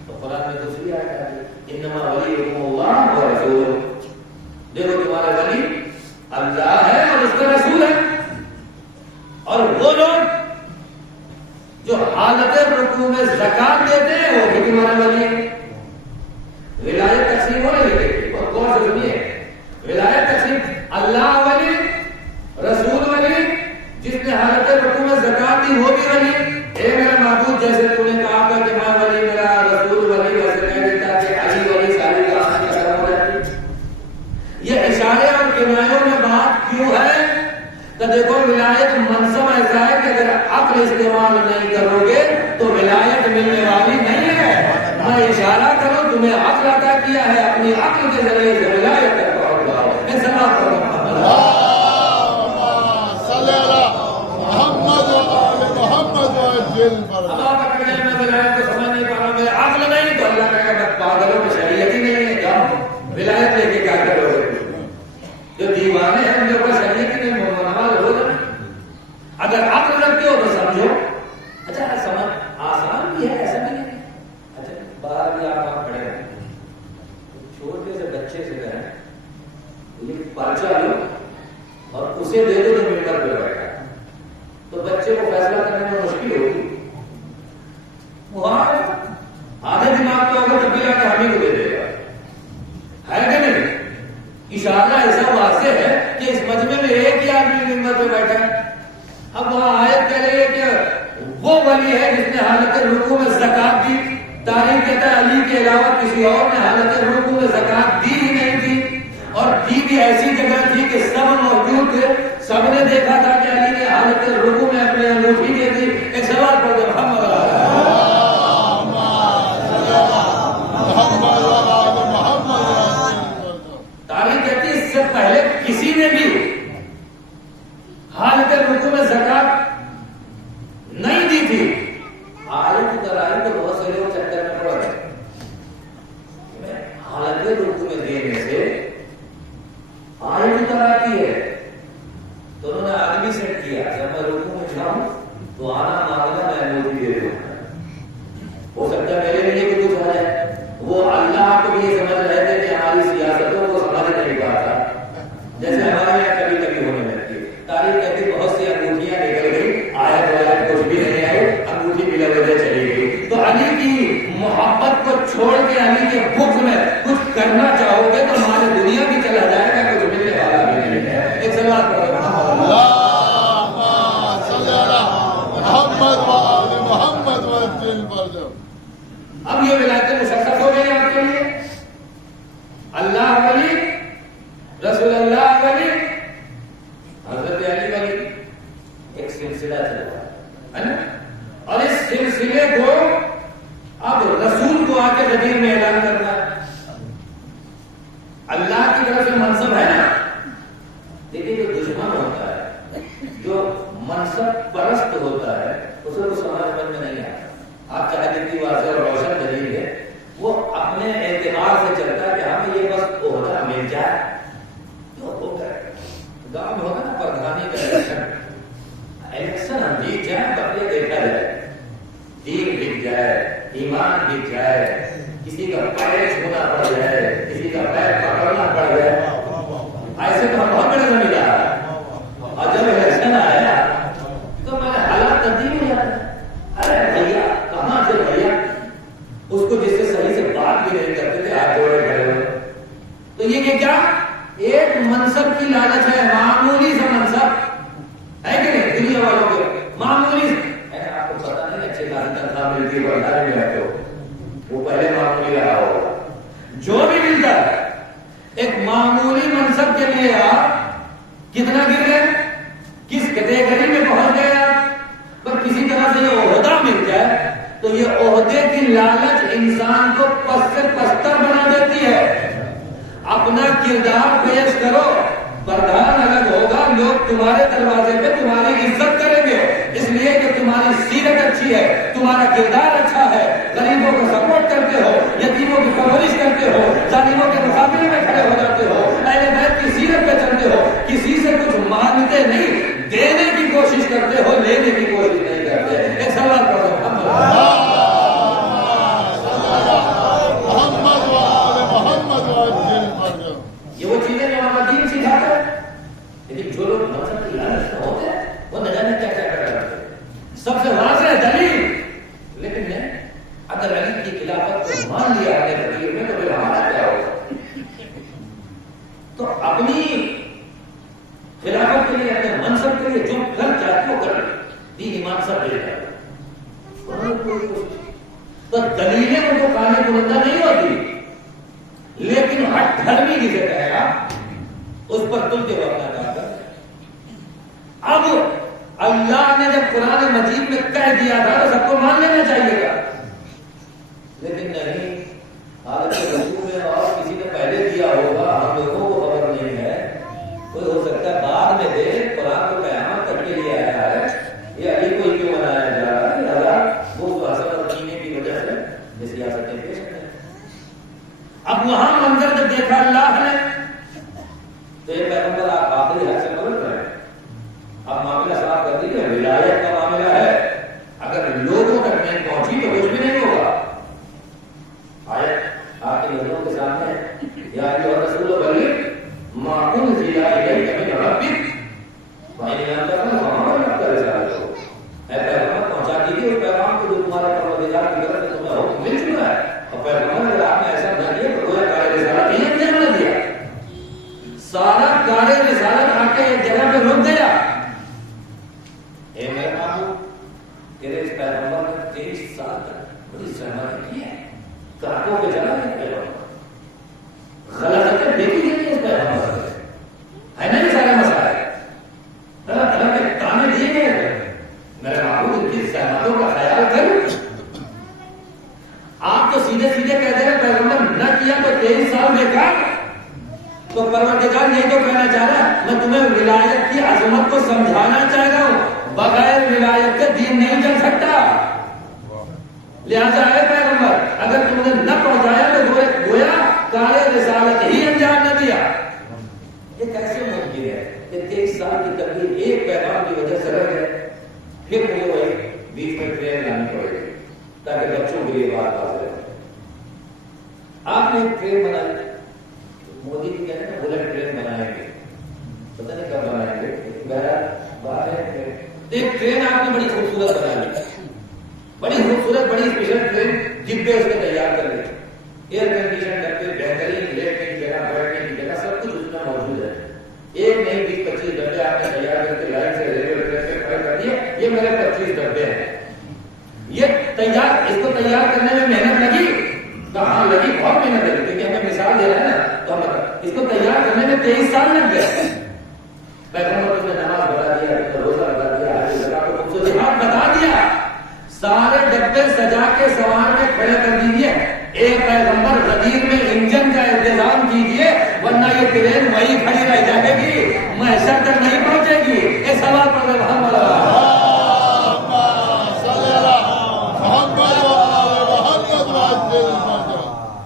تو قرآن میں دوسری آیت آئی انما ولیکم اللہ و رسولہ، دیکھو تمہارا ولی اللہ ہے اور اس کا رسول ہے، اور وہ لوگ جو حالت رکوع میں زکات دیتے ہیں وہ بھی تمہارا ولی ہے۔ ولایت تقسیم ہو رہی ہے، اور غور سے سنیے، ولایت تقسیم اللہ ولی، رسول ولی، جس نے حالت رکوع میں زکات دی وہ بھی ولی۔ اے میرا معبود جیسے تو نے کہا تھا کہ میں ولی، میرا رسول ولی، ویسے کہہ دیتا کہ علی ولی، ساری کام کی طرح ہو جاتی۔ یہ اشارے اور کنایوں میں بات کیوں ہے کہ دیکھو ولایت منصب ایسا ہے کہ اگر عقل استعمال نہیں کرو گے تو ولایت ملنے والی نہیں ہے۔ میں اشارہ کروں تمہیں عقل عطا کیا ہے، اپنی عقل کے ذریعے سے ولایت تک پہنچ جاؤ۔ اب آپ اگر میں ولایت کو سمجھ نہیں پا رہا، میں عقل نہیں تو اللہ کا پاگلوں میں شریعت ہی نہیں ہے، جاؤ ولایت لے کے کیا کرو گے؟ جو دیوانے ہیں ان کے اوپر شریعت ہی نہیں، نماز ہو جائے۔ اگر عقل رکھتے ہو تو سمجھو۔ اچھا سمجھ آسان بھی ہے، ایسا بھی نہیں ہے۔ اچھا باہر بھی آپ کھڑے ہیں، چھوٹے سے بچے سے کہیں یہ پرچہ لو اور اسے دے دو جو ممبر پہ بیٹھا ہے، تو بچے کو فیصلہ کرنے میں مشکل ہوگی۔ وہاں آدھے دماغ تو اگر تبدیل آ کے ہم ہی کو دے دے گا، ہے کہ نہیں؟ اشارہ ایسا واضح ہے کہ اس مجمع میں ایک ہی آدمی ممبر پہ بیٹھا ہے۔ اب وہاں آیت کہہ رہی ہے کہ وہ ولی ہے جس نے حالت رکوع میں زکات دی۔ تاریخ کہتا ہے علی کے علاوہ کسی اور نے حالت رکوع میں زکات دی ہی نہیں تھی، اور دی بھی ایسی جگہ تھی کہ سب موجود تھے، سب نے دیکھا تھا کہ علی نے حالت رکوع میں اپنے انگوٹھی دے دی۔ ایک سوال پڑھ دو تاریخ کہتی ہے اس سے پہلے کسی نے بھی حالت رکوع میں زکات نہیں دی تھی۔ آیت درائی تو بہت سے لوگ چکر میں پڑ گئے، حالت رکوع میں دینے سے آیت درائی ہے تو انہوں نے آدمی سیٹ کیا، جب میں رکوع میں جاؤں تو آنا مانگنا میں انگوٹھی دے دوں، ہو سکتا ہے میرے لیے بھی کچھ ہے۔ وہ اللہ کو بھی یہ سمجھ رہے تھے کہ ہماری سیاستوں کو سمجھ نہیں پاتا، جیسے ہمارے یہاں کبھی کبھی ہونے لگتی ہے۔ تاریخ کہتی بہت سی انگوٹھیاں نکل گئی، آیت وایت کچھ بھی نہیں آئی، انگوٹھی بلا وجہ چلی گئی۔ تو علی کی محبت کو چھوڑ کے علی کے بغض میں کچھ کرنا چاہو گے تو ہماری دنیا بھی چلا جائے گا، کچھ ملنے والا بھی نہیں ہے۔ ایک سوال پڑھو اب یہ ولایت مشخص ہو گئی آپ کے لیے، اللہ ولی، رسول اللہ ولی، حضرت علی ولی، ایک سلسلہ چل رہا ہے نا، اور اس سلسلے کو اب رسول کو آ کے غدیر میں اعلان کرنا ہے۔ اللہ کی طرف سے منصب ہے نا، لیکن جو دشمن ہوتا ہے، جو منصب پرست ہوتا ہے، اسے وہ سمجھ میں نہیں آتا۔ آپ چاہے جتنی واضح اور روشن دلیل ہے، وہ اپنے اعتبار سے چلتا ہے کہ ہمیں یہ بس عہدہ مل جائے، جو ہو گئے۔ گاؤں میں ہوگا نا پردھانی کا الیکشن ہم جیت جائیں، بقیہ دیکھا جائے، دین بک جائے، ایمان بک جائے، کسی کا پیر چھونا پڑ جائے، کسی کا پیر پکڑنا پڑ جائے، ایسے تو ہم بہت بڑے میں ملا۔ اور جب الیکشن آیا تو میں حالات تبدیل ہو جاتا ہے۔ ارے بھیا کہاں سے بھیا، اس کو جس سے صحیح سے بات بھی نہیں کرتے تھے، ہاتھ جوڑے کھڑے ہوئے۔ تو یہ کیا ایک منصب کی لالچ ہے، معمولی سا منصب ہے کہ نہیں؟ دنیا والوں کے معمولی آپ کو پتا نہیں اچھے خاصی تنخواہ ملتی ہے، بردار میں رہتے ہو، وہ پہلے معمولی رہا ہوگا۔ جو بھی ملتا ہے ایک معمولی منصب کے لیے آپ کتنا گر گئے، کس کیٹیگری میں پہنچ گئے آپ؟ پر کسی طرح سے یہ عہدہ مل جائے تو یہ عہدے کی لالچ انسان کو پس سے پستر بنا دیتی ہے۔ اپنا کردار پیش کرو، پردھان الگ ہوگا، لوگ تمہارے دروازے پہ تمہاری عزت کریں گے، اس لیے کہ تمہاری سیرت اچھی ہے، تمہارا کردار اچھا ہے، غریبوں کو سپورٹ کرتے ہو، یتیموں کی پرورش کرتے ہو، ظالموں کے مقابلے میں کھڑے ہو جاتے ہو، اہل بیت کی سیرت پہ چلتے ہو، کسی سے کچھ مانگتے نہیں، دینے کی کوشش کرتے ہو، لینے کی کوشش نہیں کرتے۔ ایک سوال کرو، یہ وہ چیزیں جو ہمارا دین سکھاتا ہے، لیکن جو لوگ مذہب کی لالچ میں ہوتے ہیں وہ نہ جانے کیا کیا کرتے ہیں۔ سب سے واضح دلیل، لیکن میں اگر علی کی خلافت کو مان لیا ہے فقیر میں تو پھر ہمارا کیا ہوگا؟ تو اپنی خلافت کے لیے، اپنے منصب کے لیے جو کر چاہتے ہو کر، دین ایمان سب لے جائے، تو دلیلیں ان کو کانے بلندہ نہیں ہوتی، لیکن ہٹ دھرمی جسے کہے گا اس پر تل کے وقت ادا کر۔ اب اللہ نے جب قرآن مجید میں کہہ دیا تھا تو سب کو مان لینا چاہیے گا، لیکن نہیں، حالت رسول میں اور کسی نے پہلے دیا ہوگا، ہم لوگوں کو خبر نہیں ہے، کوئی ہو سکتا ہے بعد میں دے، قرآن کو قیامت تک کے لیے آیا ہے، یہ علی کو کیوں بنایا جا رہا ہے؟ لہٰذا وہ حسن اور کینے کی وجہ سے یہ سیاستیں پیش کریں۔ اب وہاں منظر جب دیکھا اللہ نے تو یہ پیغمبر آپ آخری حد سے بدل رہے ہیں، اب معاملہ صاف کر دیجیے، ولایت کا معاملہ ہے، اگر لوگوں تک نہیں پہنچی تو کچھ بھی نہیں ہوگا۔ آیت آپ کے نظروں کے سامنے ہے، یا ایھا الرسول بلغ ما انزل الیک من ربک وان لم تکن فما بلغت رسالتہ، اے پیغمبر پہنچا دیجیے اس پیغام کو جو تمہارے پروردگار کی طرف سے تمہیں حکم مل چکا ہے، اور پیغمبر اگر آپ نے ایسا نہ کیا تو گویا کار رسالت ہی انجام نہ دیا، سارا کار رسالت آ کے ایک جگہ پہ رک گیا۔ اے میرے محبوب، تیرے اس پیغمبر نے 23 سال تک بڑی زحمت کی ہے، کاتوں پہ چلا ہے پیغمبر، غلطیں دیکھی گئی اس پیغمبر سے، ہے نا یہ سارے مسائل، طرح طرح کے تانے دیے گئے ہیں، میرے محبوب ان کی زحمتوں کا خیال کر۔ آپ تو سیدھے سیدھے کہتے ہیں پیغمبر نہ کیا تو 23 سال بیکار، تو پروردگار یہی تو کہنا چاہ رہا ہے، میں تمہیں ولایت کی عظمت کو سمجھانا چاہ رہا ہوں، بغیر ولایت کے دین نہیں چل سکتا، لہذا اے پیغمبر اگر تم نے نہ پہنچایا تو گویا کار رسالت ہی انجام نہ دیا۔ یہ کیسے ممکن ہے کہ 23 سال کی تبلیغ ایک پیغام کی وجہ سے رہ گئے، پھر مجھے وہی بیچ میں ٹرین لانی پڑے گی تاکہ بچوں کے لیے بات واضح رہے۔ آپ نے ایک ٹرین بنائی، مودی جی کہتے ہیں بلٹ ٹرین بنائیں گے، پتہ نہیں کب بنائیں گے، لیکن بہرحال بات ہے ایک ٹرین آپ نے بڑی خوبصورت بنائی، بڑی خوبصورت بڑی اسپیشل ٹرین، ڈبے اس کے تیار کر لی، ایئر کنڈیشن ڈبے، بہترین لیٹنے کی جگہ، بیٹھنے کی جگہ، سب کچھ اس میں موجود ہے، ایک نہیں 20-25 ڈبے آپ نے تیار کر کے لائن سے ریلوے ٹریک پہ کھڑے کر دیے، یہ میرے 25 ڈبے ہیں۔ یہ تیار، اس کو تیار کرنے میں محنت لگی، کہاں لگی؟ بہت محنت لگی، کیونکہ ہمیں مثال دے رہے ہیں نا، تو ہم اس کو تیار کرنے میں 23 سال لگ گئے۔ پیغمبر نے نماز بتا دیا، روزہ بتا دیا، حج زکات کو خصوصیات بتا دیا، سارے ڈبے سجا کے سوار کے کھڑے کر دیجیے، ایک پیغمبر غدیر میں انجن کا انتظام کیجیے، ورنہ یہ ٹرین وہی کھڑی رہ جائے گی، محشر تک نہیں پہنچے گی۔ یہ سوال پر محمد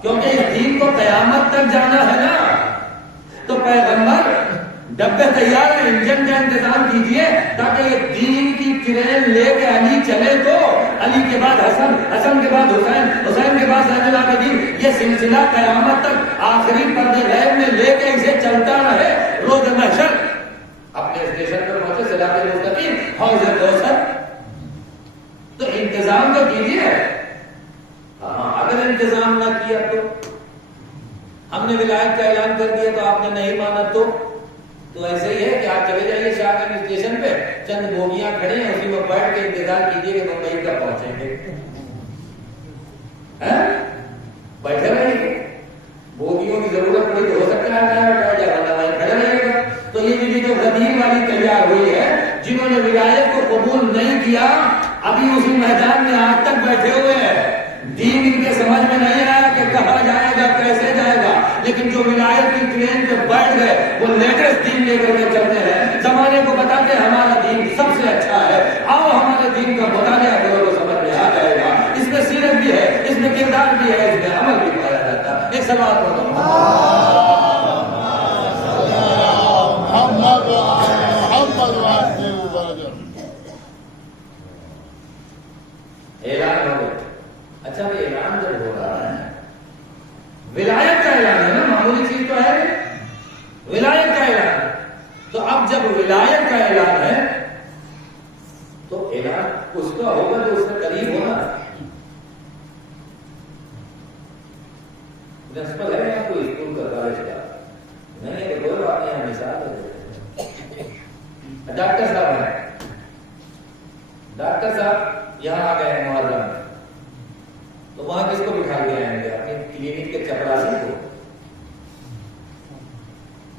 کیونکہ اس دین کو قیامت تک جانا ہے نا، تو پیغمبر ڈبے تیار ہیں، انجن کا انتظام کیجیے تاکہ یہ دین کی ٹرین لے کے علی چلے، تو علی کے بعد حسن، حسن کے بعد حسین، حسین کے بعد زین العابدین، یہ سلسلہ قیامت تک آخری پردے غیب میں لے کے اسے چلتا رہے، روز محشر اپنے اسٹیشن پر پہنچے، صراط مستقیم، حوض کوثر۔ تو انتظام تو کیجیے، اگر انتظام نہ کیا تو ہم نے ولایت کا اعلان کر دیا تو آپ نے نہیں مانا، تو ایسے ہی ہے کہ آپ چلے جائیے شاہ گنج اسٹیشن پہ، چند بوگیاں کھڑی ہیں، اسی میں بیٹھ کے انتظار کیجیے کہ ممبئی کب پہنچیں گے، بیٹھے رہیے، بوگیوں کی ضرورت پڑی تو ہو سکتا ہے کھڑے رہیے گا۔ تو یہ جو ابھی اسی میدان میں آج تک بیٹھے ہوئے ہیں. دین ان کے سمجھ میں نہیں آیا کہ کہاں جائے گا کیسے جائے گا، لیکن جو ولایت کی ٹرین پہ بیٹھ گئے وہ لیٹسٹ دین لے کر کے چلتے ہیں، زمانے کو بتاتے ہیں ہمارا دین سب سے اچھا ہے، آؤ ہمارے دین کا مطالعہ کرو تو سمجھ میں آ جائے گا. اس میں سیرت بھی ہے، اس میں کردار بھی ہے، اس میں عمل بھی پایا جاتا ہے. ایک سوال کرتا ہوں، محمد محمد واسطے درجہ اعلان ہو گیا. اچھا بھائی اعلان جب ہو رہا ہے، ولایت کا اعلان ہے نا، معمولی چیز تو ہے ولایت کا اعلان. تو اب جب ولایت کا اعلان ہے تو اعلان اس کا ہوگا جو اس کے قریب ہونا. پرنسپل ہے یا کوئی اسکول کا کالج کا نہیں ہے، کوئی بات نہیں، ہم مثال دے دیتے ہیں. ڈاکٹر صاحب ہیں، ڈاکٹر صاحب یہاں آ گئے ہیں محرم میں، تو وہاں کس کو بٹھا کے آئیں گے؟ اپنے کلینک کے چپراسی کو.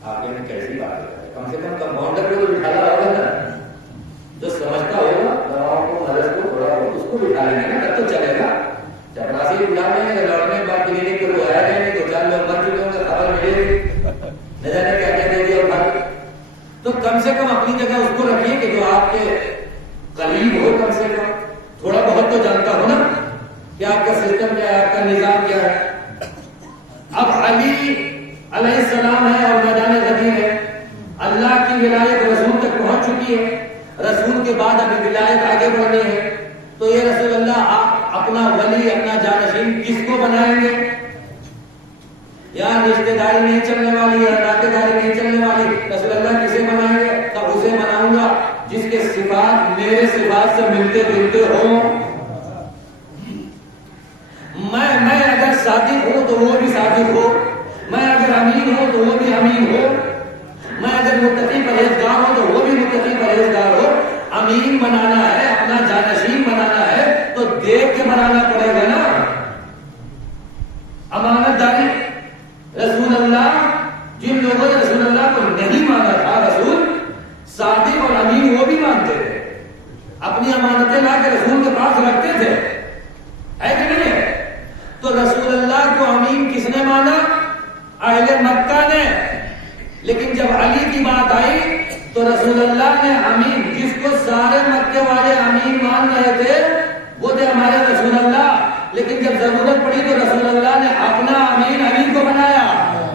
آپ نے کیسی بات ہے، کم سے کم کمپاؤنڈر کو تو بٹھانا ہوگا نا، جو سمجھتا ہوگا دواؤں کو مرض کو تھوڑا بہت اس کو بٹھا لیں گے نا، تب تو چلے گا. چپراسی بٹھا لیں گے، لڑنے کے بعد کلینک کو آیا جائیں گے، 2-4 لوگ مر چکے ہوں گے، خبر ملے گی نہ جانے کیا کیا دے دیا اٹھا کے. تو کم سے کم اپنی جگہ اس کو رکھیے کہ جو آپ کے قریب ہو، کم سے کم تھوڑا بہت تو جانتا ہو نا کہ آپ کا سسٹم کیا ہے، آپ کا نظام کیا ہے. اب علی علیہ السلام ہے اور میدان غدیر ہے، اللہ کی ولایت رسول تک پہنچ چکی ہے، رسول کے بعد ابھی ولایت آگے بڑھنی ہے. تو یہ رسول اللہ آپ اپنا ولی اپنا جانشین کس کو بنائیں گے؟ یہاں رشتے داری نہیں چلنے والی ہے، ناطے داری نہیں چلنے والی، رسول اللہ کسے بنائیں گے؟ تب اسے بناؤں گا جس کے صفات میرے صفات سے ملتے جلتے ہوں. میں اگر صادق ہوں تو وہ بھی صادق ہو، میں اگر امین ہوں تو وہ بھی امین ہو، میں اگر متقی پرہیزگار ہوں تو وہ بھی متقی پرہیزگار ہو. امین بنانا ہے، اپنا جانشین بنانا ہے تو دیکھ کے بنانا پڑے گا نا. امانت داری، رسول اللہ جن لوگوں نے رسول اللہ کو نہیں مانا تھا، رسول صادق اور امین وہ بھی مانتے تھے، اپنی امانتیں لا کے رسول کے پاس رکھتے تھے، ہے کہ نہیں ہے؟ تو رسول اللہ کو امین کس نے مانا؟ اہل مکہ نے. لیکن جب علی کی بات آئی تو رسول اللہ نے امین، جس کو سارے مکے والے امین مان رہے تھے وہ تھے ہمارے رسول اللہ. لیکن جب ضرورت پڑی تو رسول اللہ نے اپنا امین علی کو بنایا.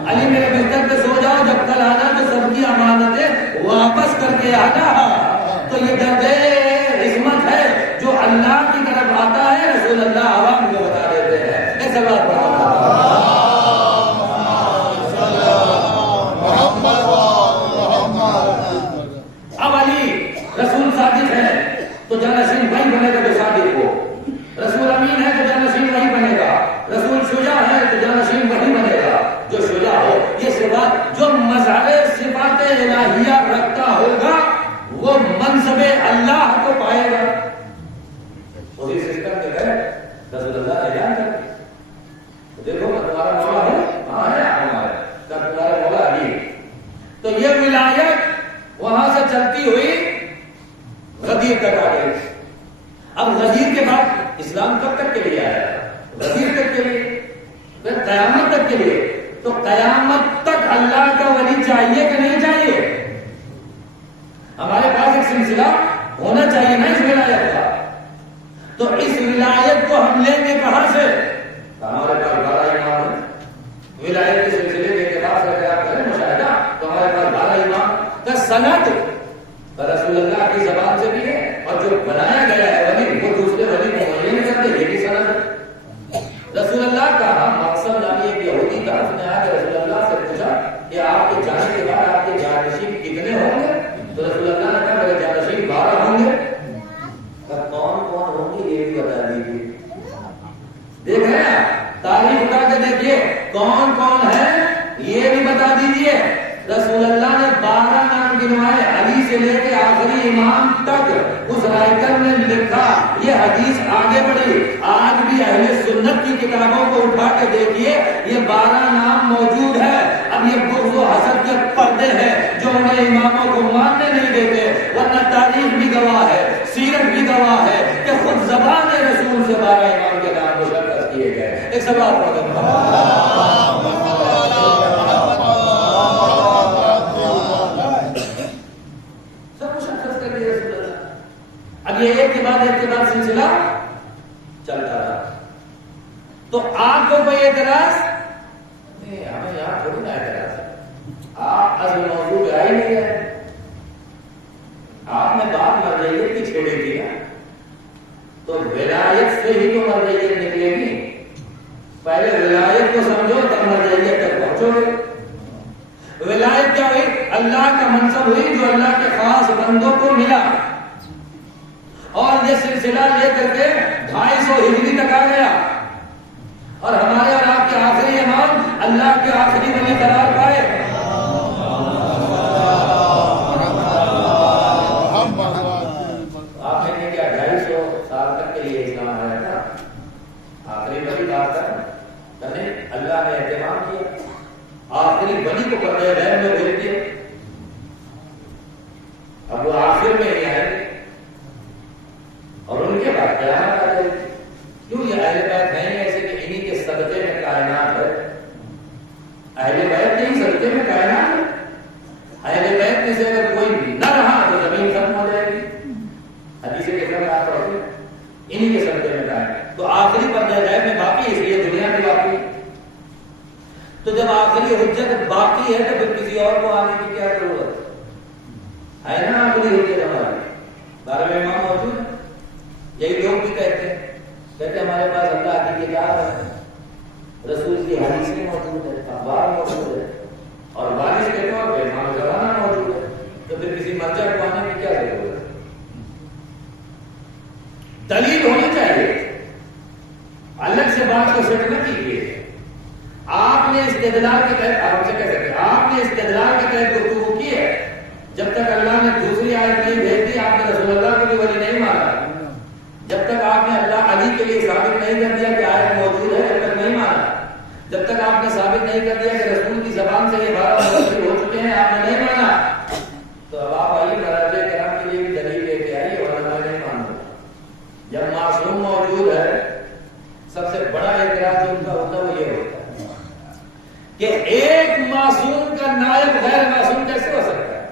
علی میرے بستر پہ سو جاؤ، جب کل آنا تو سب کی امانتیں واپس کر کے آنا. تو یہ درجہ عظمت ہے جو اللہ کی طرف آتا ہے، رسول اللہ عوام کو بتا دیتے ہیں. ایسا بات پڑھا اب علی رسول صادق ہے تو جانشین وہی بنے گا جو صادق ہو، رسول امین ہے تو جانشین وہی بنے گا، رسول شجاع ہے تو جانشین وہی بنے گا جو شجاع ہو. یہ صفات جو مظہر صفات الہیہ رکھتا ہوگا وہ منصب اللہ کو پائے گا. وہی سسٹم کے تحت رسول اللہ اعلان کرتے دیکھو تمہارا مولا ہے، ہاں ہے ہمارا، تمہارا مولا علی. تو یہ ولایت وہاں سے چلتی ہوئی غدیر تک آ گئی. اب غدیر کے بعد اسلام کب تک کے لیے آیا؟ غدیر تک کے لیے، پھر قیامت تک کے لیے. تو قیامت تک اللہ کا ولی چاہیے کہ نہیں چاہیے؟ ہمارے پاس ایک سلسلہ ہونا چاہیے نا اس ولایت کا. تو اس ولایت کو ہم لیں گے کہاں سے؟ ہمارے پاس 12 امام ہیں. ولایت کے سلسلے کے اعتبار سے اگر آپ کریں مشاہدہ تو ہمارے پاس 12 امام کا سند رسول اللہ کی زبان سے بھی ہے، اور جو بنایا گیا ہے ولی وہ دوسرے ولی کو معین کرتے، یہ بھی سند ہے. رسول اللہ کا مقصد یعنی ایک یہودی کا اس نے آ کے رسول اللہ سے پوچھا کہ آپ کے جانے کے بعد آپ کے جانشین کتنے ہوں گے؟ تو رسول اللہ نے کہا میرے جانشین 12 ہوں گے. کون کون ہوں گے یہ بھی بتا دیجیے. دیکھ رہے ہیں تاریخ اٹھا کے دیکھیے کون کون ہے یہ بھی بتا دیجیے. رسول اللہ نے 12 نام گنوائے، علی سے لے کے آخری امام تک. اس رائٹر نے لکھا، یہ حدیث آگے بڑھی. آج بھی اہل سنت کی کتابوں کو اٹھا کے دیکھیے یہ 12 نام موجود ہے. اب یہ بغض و حسد کے پردے ہیں جو انہیں اماموں کو ماننے نہیں دیتے، ورنہ تاریخ بھی گواہ ہے، سیرت بھی گواہ ہے کہ سے 12 امام کے نام مشخص کیے گئے. ایک سوال پڑھ سب مشخص کر دیا رسول اللہ. اب یہ ایک کے بعد سلسلہ چلتا رہا. تو آپ کو کوئی اعتراض نہیں؟ ہمیں یہاں تھوڑی نا اعتراض ہے. آپ اصل موضوع پہ آ ہی نہیں ہے. آپ نے بات مرجعیت کی چھیڑی تھی نا, تو ولایت سے ہی تو مرجعیت نکلے گی. پہلے ولایت کو سمجھو تب مرجعیت تک پہنچو گے. ولایت کیا ہوئی؟ اللہ کا منصب ہوئی جو اللہ کے خاص بندوں کو ملا, اور یہ سلسلہ لے کر کے 250 ہجری تک آ گیا, اور ہمارے اور آپ کے آخری امام اللہ کے آخری ولی قرار پائے. آپ نے کیا 250 سال تک کے لیے اسلام آیا تھا؟ آخری ولی بات کرنے اللہ نے اہتمام کیا, آخری ولی کو پردے غیب میں بھیج دیا. اب وہ آخر میں نہیں آئے اور ان کے بعد قیامت آ جائے گی. کیوں؟ یہ اہل بیت نہیں ایسے کہ انہی کے صدقے میں کائنات ہے. اہل بیت نہیں صدقے میں کائنات ہے. اہل بیت میں سے اگر کوئی بھی نہ رہا تو زمین ختم ہو جائے گی. حدیث کے اندر آپ پڑھتے ہیں انہی کے صدقے میں کائنات. تو آخری پردہ غیب میں باقی, اس لیے دنیا میں باقی. تو جب آخری حجت باقی ہے تو پھر کسی اور کو آنے کی کیا ضرورت ہے نا؟ آخری حجت ہماری 12 امام موجود ہے. یہی لوگ بھی کہتے ہیں ہمارے پاس اللہ کی کتاب ہے, رسول کی حدیثیں موجود ہے, اخبار موجود ہے, اور وارث کے طور پہ امام زمانہ موجود ہے. تو پھر کسی مرجع کو آنے کی کیا ضرورت ہے؟ دلیل ہونی چاہیے. الگ سے بات کو سیٹ نہ کیجیے. آپ نے استدلال کے تحت, آپ سے کہہ سکتے آپ نے استدلال کے تحت گفتگو کی ہے. جب تک اللہ نے دوسری آیت نہیں بھیج دی آپ نے رسول اللہ کو بھی ولی نہیں مانا. جب تک آپ نے اللہ علی کے لیے ثابت نہیں کر دیا کہ آیت موجود ہے جب تک نہیں مانا. جب تک آپ نے ثابت نہیں کر دیا کہ رسول کی زبان سے یہ 12 منتقل ہو چکے ہیں آپ نے نہیں مانا. تو اب آپ آئیے مراجع کرام کے لیے بھی دلیل لے کے آئیے, ورنہ میں نہیں مانوں. جب معصوم موجود ہے سب سے بڑا اعتراض جو ان کا ہوتا ہے وہ یہ ہوتا ہے کہ ایک معصوم کا نائب غیر معصوم کیسے ہو سکتا ہے؟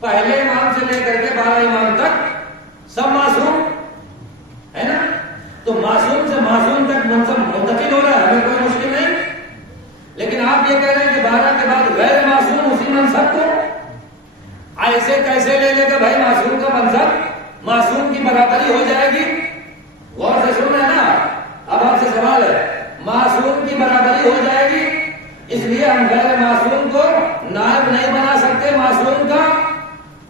پہلے امام سے لے کر کے 12 امام تک سب معصوم ہے نا. تو معصوم سے معصوم تک منصب منتقل ہو رہا ہے, ہمیں کوئی مشکل نہیں. لیکن آپ یہ کہہ رہے ہیں کہ 12 کے بعد غیر معصوم اسی منصب کو ایسے کیسے لے لے گا بھائی؟ معصوم کا منصب معصوم کی برابری ہو جائے گی. غور سے سن رہے ہیں نا. اب آپ سے سوال ہے, معصوم کی برابری ہو جائے گی, اس لیے ہم غیر معصوم کو نائب نہیں بنا سکتے معصوم کا.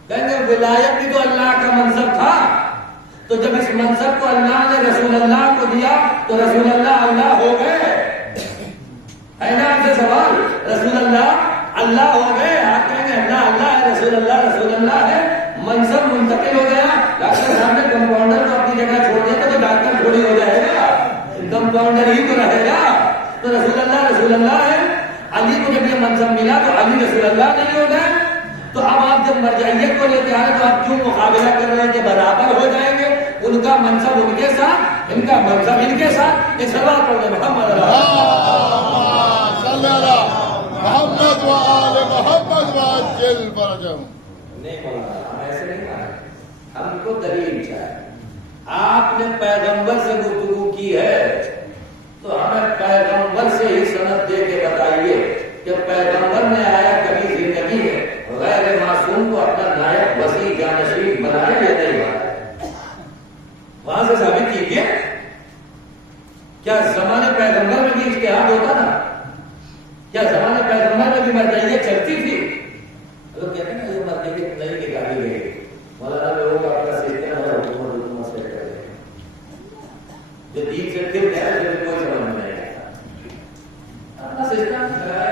کہیں گے ولایت بھی تو اللہ کا منصب تھا, تو جب اس منصب کو اللہ نے رسول اللہ کو دیا تو رسول اللہ اللہ ہو گئے. ہے نا آپ سے سوال؟ رسول اللہ اللہ ہو گئے. آپ کہیں گے اللہ اللہ ہے, رسول اللہ ہے, منصب منتقل ہو گیا. ڈاکٹر صاحب نے کمپاؤنڈر کو اپنی جگہ چھوڑ دیا تو ڈاکٹر تھوڑی ہو جائے گا, کمپاؤنڈر ہی تو رہے گا. تو رسول اللہ ہے. علی کو جب یہ منصب ملا تو علی رسول اللہ نہیں ہو گئے. تو اب آپ جب مرجعیت کو لیتے آئے تو آپ کیوں مقابلہ کر رہے ہیں کہ برابر ہو جائیں گے؟ ان کا منصب ان کے ساتھ, ان کا منصب ان کے ساتھ. ایک سوال پڑھ لیں محمد محمد وآل محمد وعجل فرجهم. نہیں مولانا, ہم ایسے نہیں مانے, ہم کو دلیل چاہیے. آپ نے پیغمبر سے گفتگو کی ہے تو ہمیں پیغمبر سے ہی سند دے کے بتائیے کہ پیغمبر نے آیا کبھی زندگی میں غیر معصوم کو اپنا نائب وسیع جانشین بنایا یا نہیں بنایا؟ وہاں سے ثابت کیجیے. کیا زمانے پیغمبر میں بھی اجتہاد ہوتا نا؟ کیا زمانے پیغمبر میں بھی مرجعیت چلتی تھی؟ لوگ کہتے ہیں نا یہ مرجعیت نہیں نکالی گئی. مولانا لوگوں کا اپنا سسٹم ہے, حکومت سے کر رہے ہیں جو دین سے پھر گیا جو کوئی سمجھ نہیں آتا اپنا سسٹم ہے.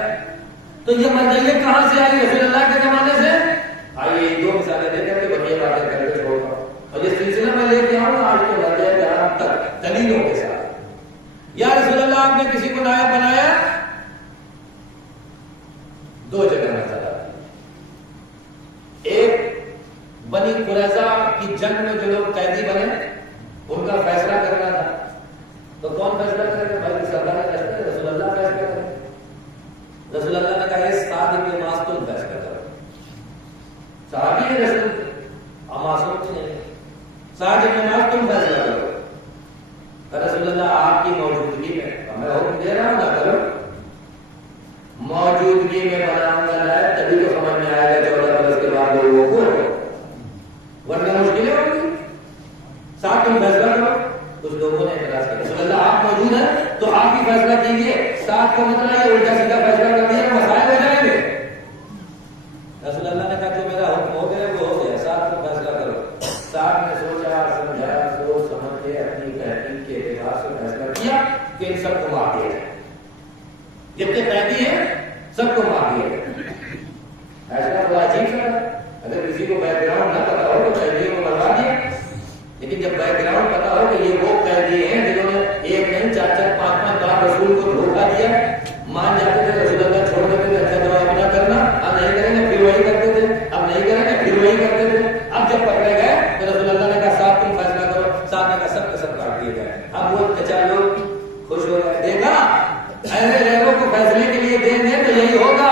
تو یہ مرجعیت کہاں سے آئی؟ رسول اللہ کے زمانے سے. آئیے دو مثالیں دے کر کے بقیہ باتیں کر کے چھوڑتا ہوں, اور یہ سلسلہ میں لے کے آؤں گا آج کے مرجع کرام تک دلیلوں کے ساتھ. یا رسول اللہ آپ نے کسی کو نائب بنایا؟ دو جگہ نظر آتی. ایک بنی قریظہ کی جنگ میں جو لوگ قیدی بنے ان کا فیصلہ کرنا دے رہا ہوں نہ کرو، موجودگی میں بناؤں گا لائق، تبھی تو سمجھ میں آئے گا 14 برس کے بعد لوگوں کو، ورنہ مشکلیں ہوگی۔ ساتھ تم فیصلہ کرو۔ کچھ لوگوں نے اعتراض کیا رسول اللہ آپ موجود ہیں تو آپ ہی فیصلہ کیجیے، ساتھ کو مطلب یہ الٹا سیدھا فیصلہ کر دیا مسائل ہو جائیں گے۔ رسول اللہ نے کہا جو میرا حکم ہو گیا وہ ہو گیا، ساتھ کو فیصلہ کرو۔ ساتھ نے سوچا سمجھا سوچ سمجھ کے اپنی تحقیق کے اعتبار سے فیصلہ کیا کہ ان سب کو مار دیا جائے، جتنے قیدی ہیں سب کو مار دیا جائے۔ فیصلہ بڑا عجیب سا، اگر کسی کو بیک گراؤنڈ نہ پتا ہو تو قیدیوں کو مروا دیا، لیکن جب بیک گراؤنڈ پتا ہو کہ یہ وہ قیدی ہیں جنہوں نے ایک نہیں 4 5 بار رسول کو دھوکہ دیا، مان جاتے تھے رسول اللہ چھوڑ دیتے تھے، اچھا جواب نہ کرنا، اب نہیں کریں گے پھر وہی کرتے تھے، اب نہیں کریں گے پھر وہی کرتے تھے۔ اب جب پکڑے گئے تو رسول اللہ نے کہا صاحب تم فیصلہ کرو، صاحب نے کہا سب کے سب کاٹ دیے گئے۔ اب وہ چچا لوگ خوش ہو گئے، دیکھا ایسے لوگوں کو فیصلے کے لیے دیں گے تو یہی ہوگا،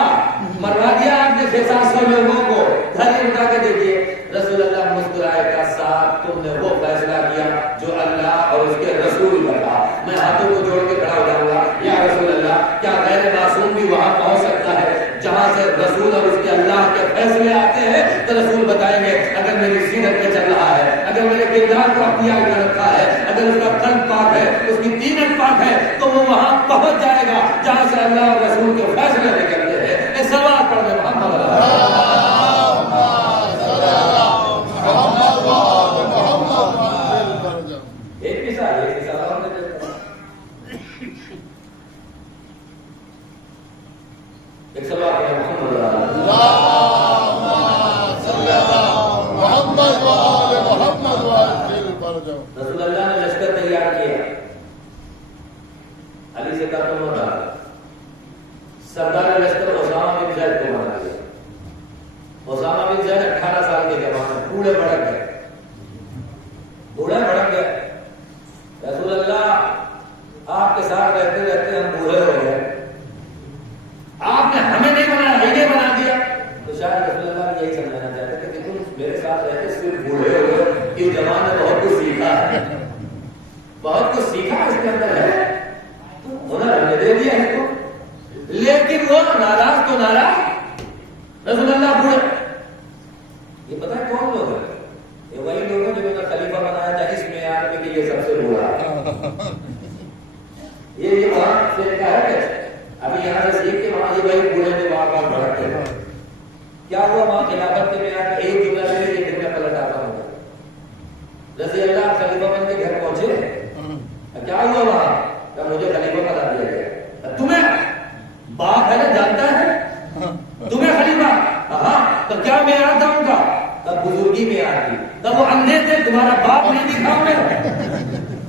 مروا دیا آپ نے 600-700 لوگوں کو، گھر ہی اٹھا کے دیکھیے۔ رسول اللہ مسکرائے کا صاحب تم نے وہ فیصلہ کیا جو اللہ اور اس کے رسول کا تھا۔ میں ہاتھوں کو جوڑ کے کھڑا ہو جاؤں گا، یا رسول اللہ کیا غیر معصوم بھی وہاں پہنچ سکتا ہے جہاں سے رسول اور اس کے اللہ کے فیصلے آتے ہیں؟ تو رسول بتائیں گے اگر میری سیرت میں چل رہا ہے، اگر میرے کردار کو اختیار کر رکھا ہے، اگر اس کا قلب پاک ہے، اس کی تینت پاک ہے، تو وہ وہاں پہنچ جائے گا جہاں سے اللہ اور رسول کے فیصلے نکلتے ہیں۔ ایک سوال پڑھ دیں محمد رسول اللہ نے لشکر تیار کیا، علی سے کہا تم بتا، سردار لشکر اسامہ بن زید کو بنا دیا۔ اسامہ بن زید 18 سال کے جوان ہیں، بوڑھے بھڑک گئے، رسول اللہ آپ کے ساتھ رہتے رہتے ہم بوڑھے ہو گئے، آپ نے ہمیں نہیں بنایا، انہیں بنا دیا۔ تو شاید رسول اللہ یہی سمجھانا چاہتے کہ تم میرے ساتھ رہتے صرف بوڑھے ہو گئے، اس جوان نے بہت کچھ سیکھا ہے، بہت کچھ سیکھا اس کے اندر ہے، ہنر ہم نے دے دیا اس کو۔ لیکن وہ ناراض تو ناراض، رسول اللہ بوڑھے۔ یہ پتہ ہے کون لوگ ہیں؟ یہ وہی لوگ ہیں جنہوں نے خلیفہ بنایا تھا اس معیار میں کہ یہ سب سے بوڑھا ہے۔ یہ وہاں سے کہا ہے ابھی یہاں سے سیکھ کے وہاں یہ بھائی بوڑھے میں وہاں بار بھڑکتے ہیں۔ کیا ہوا وہاں خلافت کے معیار میں ایک جملہ سے یہ دن میں پلٹ آتا ہوں رضی اللہ خلیفہ بن کے گھر پہنچے، کیا ہوا وہاں؟ کہ مجھے خلیفہ بنا دیا گیا۔ تمہیں باپ ہے نا، جانتا ہے تمہیں خلیفہ؟ ہاں، تو کیا معیار تھا ان کا؟ تب بزرگی معیار تھی، تب وہ اندھے تھے، تمہارا باپ نہیں دکھا انہیں۔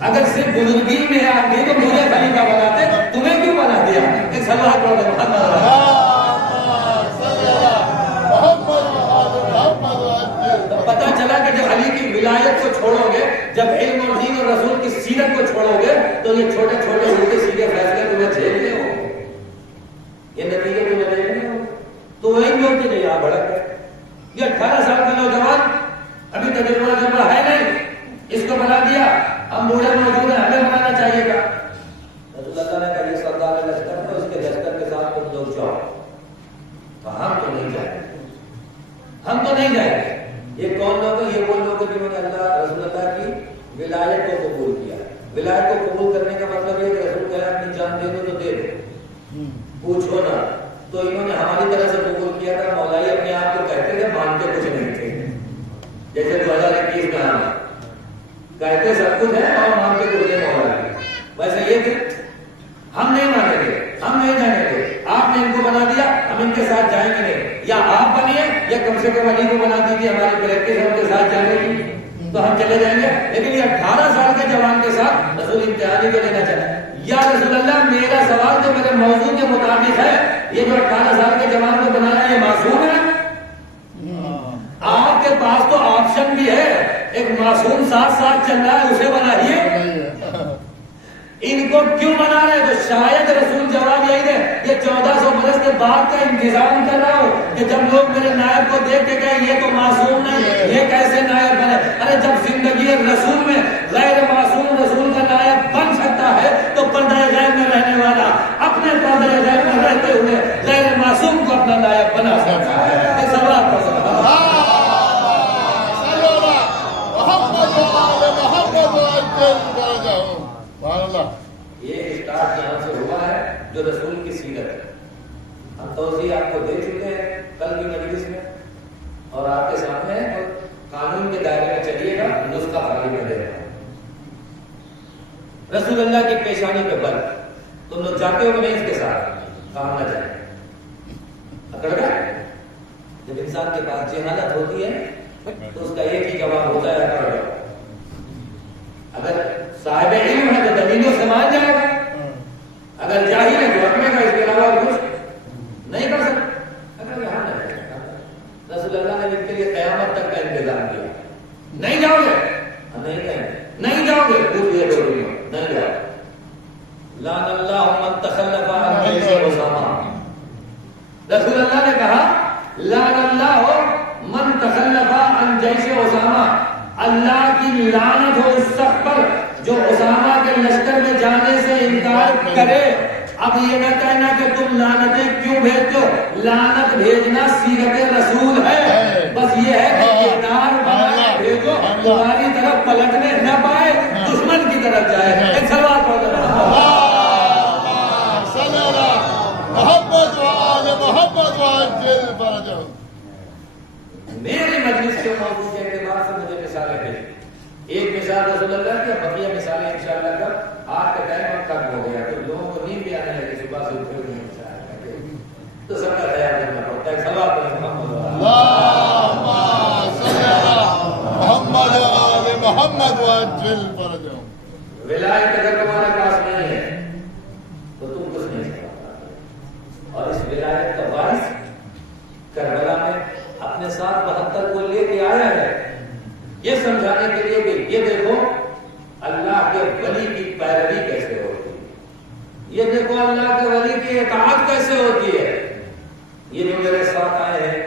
اگر صرف بزرگی معیار تھی تو مجھے خلیفہ بناتے، تمہیں کیوں بنا دیا؟ ایک سوال کرو پتا چلا کہ جب علی کی ولایت کو چھوڑو گے، جب علم اور دین اور رسول کی سیرت کو چھوڑو گے تو یہ چھوٹے چھوٹے الٹے سیدھے فیصلے تمہیں جھیلنے ہوں گے، یہ نتیجے تمہیں دیکھنے ہوں گے۔ تو وہی لوگ کہ نہیں یہاں بھڑک گئے، یہ 18 سال کا نوجوان ابھی تجربہ ہے نہیں، اس کو بنا دیا، ہم بوڑھے موجود ہیں، ہمیں بنانا چاہیے گا۔ رسول اللہ نے کہا یہ سردار لشکر ہے، اس کے لشکر کے ساتھ تم لوگ جاؤ۔ تو ہم تو نہیں جائیں گے، ہم تو نہیں جائیں گے۔ یہ کون لوگ ہیں؟ یہ وہ لوگ ہیں جنہوں نے اللہ رسول اللہ کی ولایت کو قبول کیا۔ ولایت کو قبول کرنے کا مطلب یہ کہ رسول کہا اپنی جان دے دو تو دے دو، پوچھو نہ۔ تو انہوں نے ہماری طرح سے قبول کیا تھا، مولائی اپنے آپ کو کہتے تھے، مانتے کچھ نہیں تھے، جیسے 2021 میں ہم کہتے سب کچھ ہے اور مانتے کچھ نہیں مولائی، ویسے یہ تھے ہم نہیں مانیں گے، ہم نہیں جائیں گے، آپ نے ان کو بنا دیا، ہم ان کے ساتھ جائیں گے نہیں، یا آپ بنیے یا کم سے کم علی کو بنا دیجیے ہماری پریکٹس ہے ان کے ساتھ جانے کی، تو ہم چلے جائیں گے۔ لیکن یہ 18 سال کے جوان کے ساتھ رسول امتحانی کو لینا چاہتے ہیں۔ یا رسول اللہ میرا سوال جو میرے موضوع کے مطابق ہے، یہ جو 18 سال کے جوان کو بنانا یہ معصوم ہے؟ آپ کے پاس تو آپشن بھی ہے، ایک معصوم ساتھ چل رہا ہے، اسے بنائیے۔ ان کو کیوں بنا رہے؟ تو شاید رسول جواب یہی دے، یہ 1400 برس کے بعد کا انتظام کر رہا ہوں کہ جب لوگ میرے نائب کو دیکھ کے کہیں یہ تو معصوم نہیں، یہ کیسے نائب بنے؟ ارے جب زندگی رسول میں غیر معصوم رسول کا نائب بن سکتا ہے تو پردہ غیب میں رہنے والا سامنے پردہ غیب میں رہتے ہوئے غیر معصوم کو اپنا نائب بنا سکتا ہے. ایک سوال پڑھ سکتا ہے. یہ اسٹارٹ یہاں سے ہوا ہے جو رسول کی سیرت ہے. ہم توضیح آپ کو دے چکے ہیں کل کی مجلس میں اور آپ کے سامنے ہے. قانون کے دائرے میں چلیے گا, نسخہ خالی میں دے رہا ہے. رسول اللہ کی پیشانی پہ بل تم لوگ جاتے ہو کہ نہیں اس کے ساتھ, کہاں نہ جائیں. اکڑ گئے. جب انسان کے پاس جہالت ہوتی ہے تو اس کا ایک ہی جواب ہوتا ہے اکڑ گئے. اگر صاحب علم ہے تو دلیلوں سے مان جائے گا, اگر جاہل ہے تو اپنے کا اس کے علاوہ کچھ نہیں کر سکتا. اگر یہاں رسول اللہ نے ان کے لیے قیامت تک کا انتظام کیا. نہیں جاؤ گے, نہیں کہیں گے, نہیں جاؤ گے, نہیں جاؤ. لعن اللہ من تخلف عن جیش اسامہ. رسول اللہ نے کہا لعن اللہ من تخلف عن جیش اسامہ. اللہ کی لعنت ہو اس شخص پر جو اسامہ کے لشکر میں جانے سے انکار کرے. اب یہ نہ کہنا کہ تم لعنتیں کیوں بھیجتے ہو. لعنت بھیجنا سیرت رسول ہے. بس یہ ہے کہ کردار بنا کے بھیجو, تمہاری طرف پلٹنے نہ پائے, دشمن کی طرف جائے. ایک سوال پڑھ رہا میرے مجلس کے موضوع کے اعتبار سے مجھے مثالیں بھیجی. ایک مثال رسول اللہ کی, بقیہ مثالیں انشاءاللہ کل. آج کا ٹائم اب کم ہو گیا تو لوگوں کو نیند بھی آنے لگی, صبح سے اٹھے ہوئے تو سب کا خیال رکھنا پڑتا ہے. سوال پر محمد وجل فرجہم. ولایت اگر تمہارے پاس نہیں ہے تو تم کچھ نہیں کر پاتے. اور اس ولایت کا وارث کربلا میں اپنے ساتھ 72 کو لے کے آیا ہے یہ سمجھانے کے لیے کہ یہ دیکھو اللہ کے ولی کی پیروی کیسے ہوتی ہے, یہ دیکھو اللہ کے ولی کی اطاعت کیسے ہوتی ہے. یہ جو میرے ساتھ آئے ہیں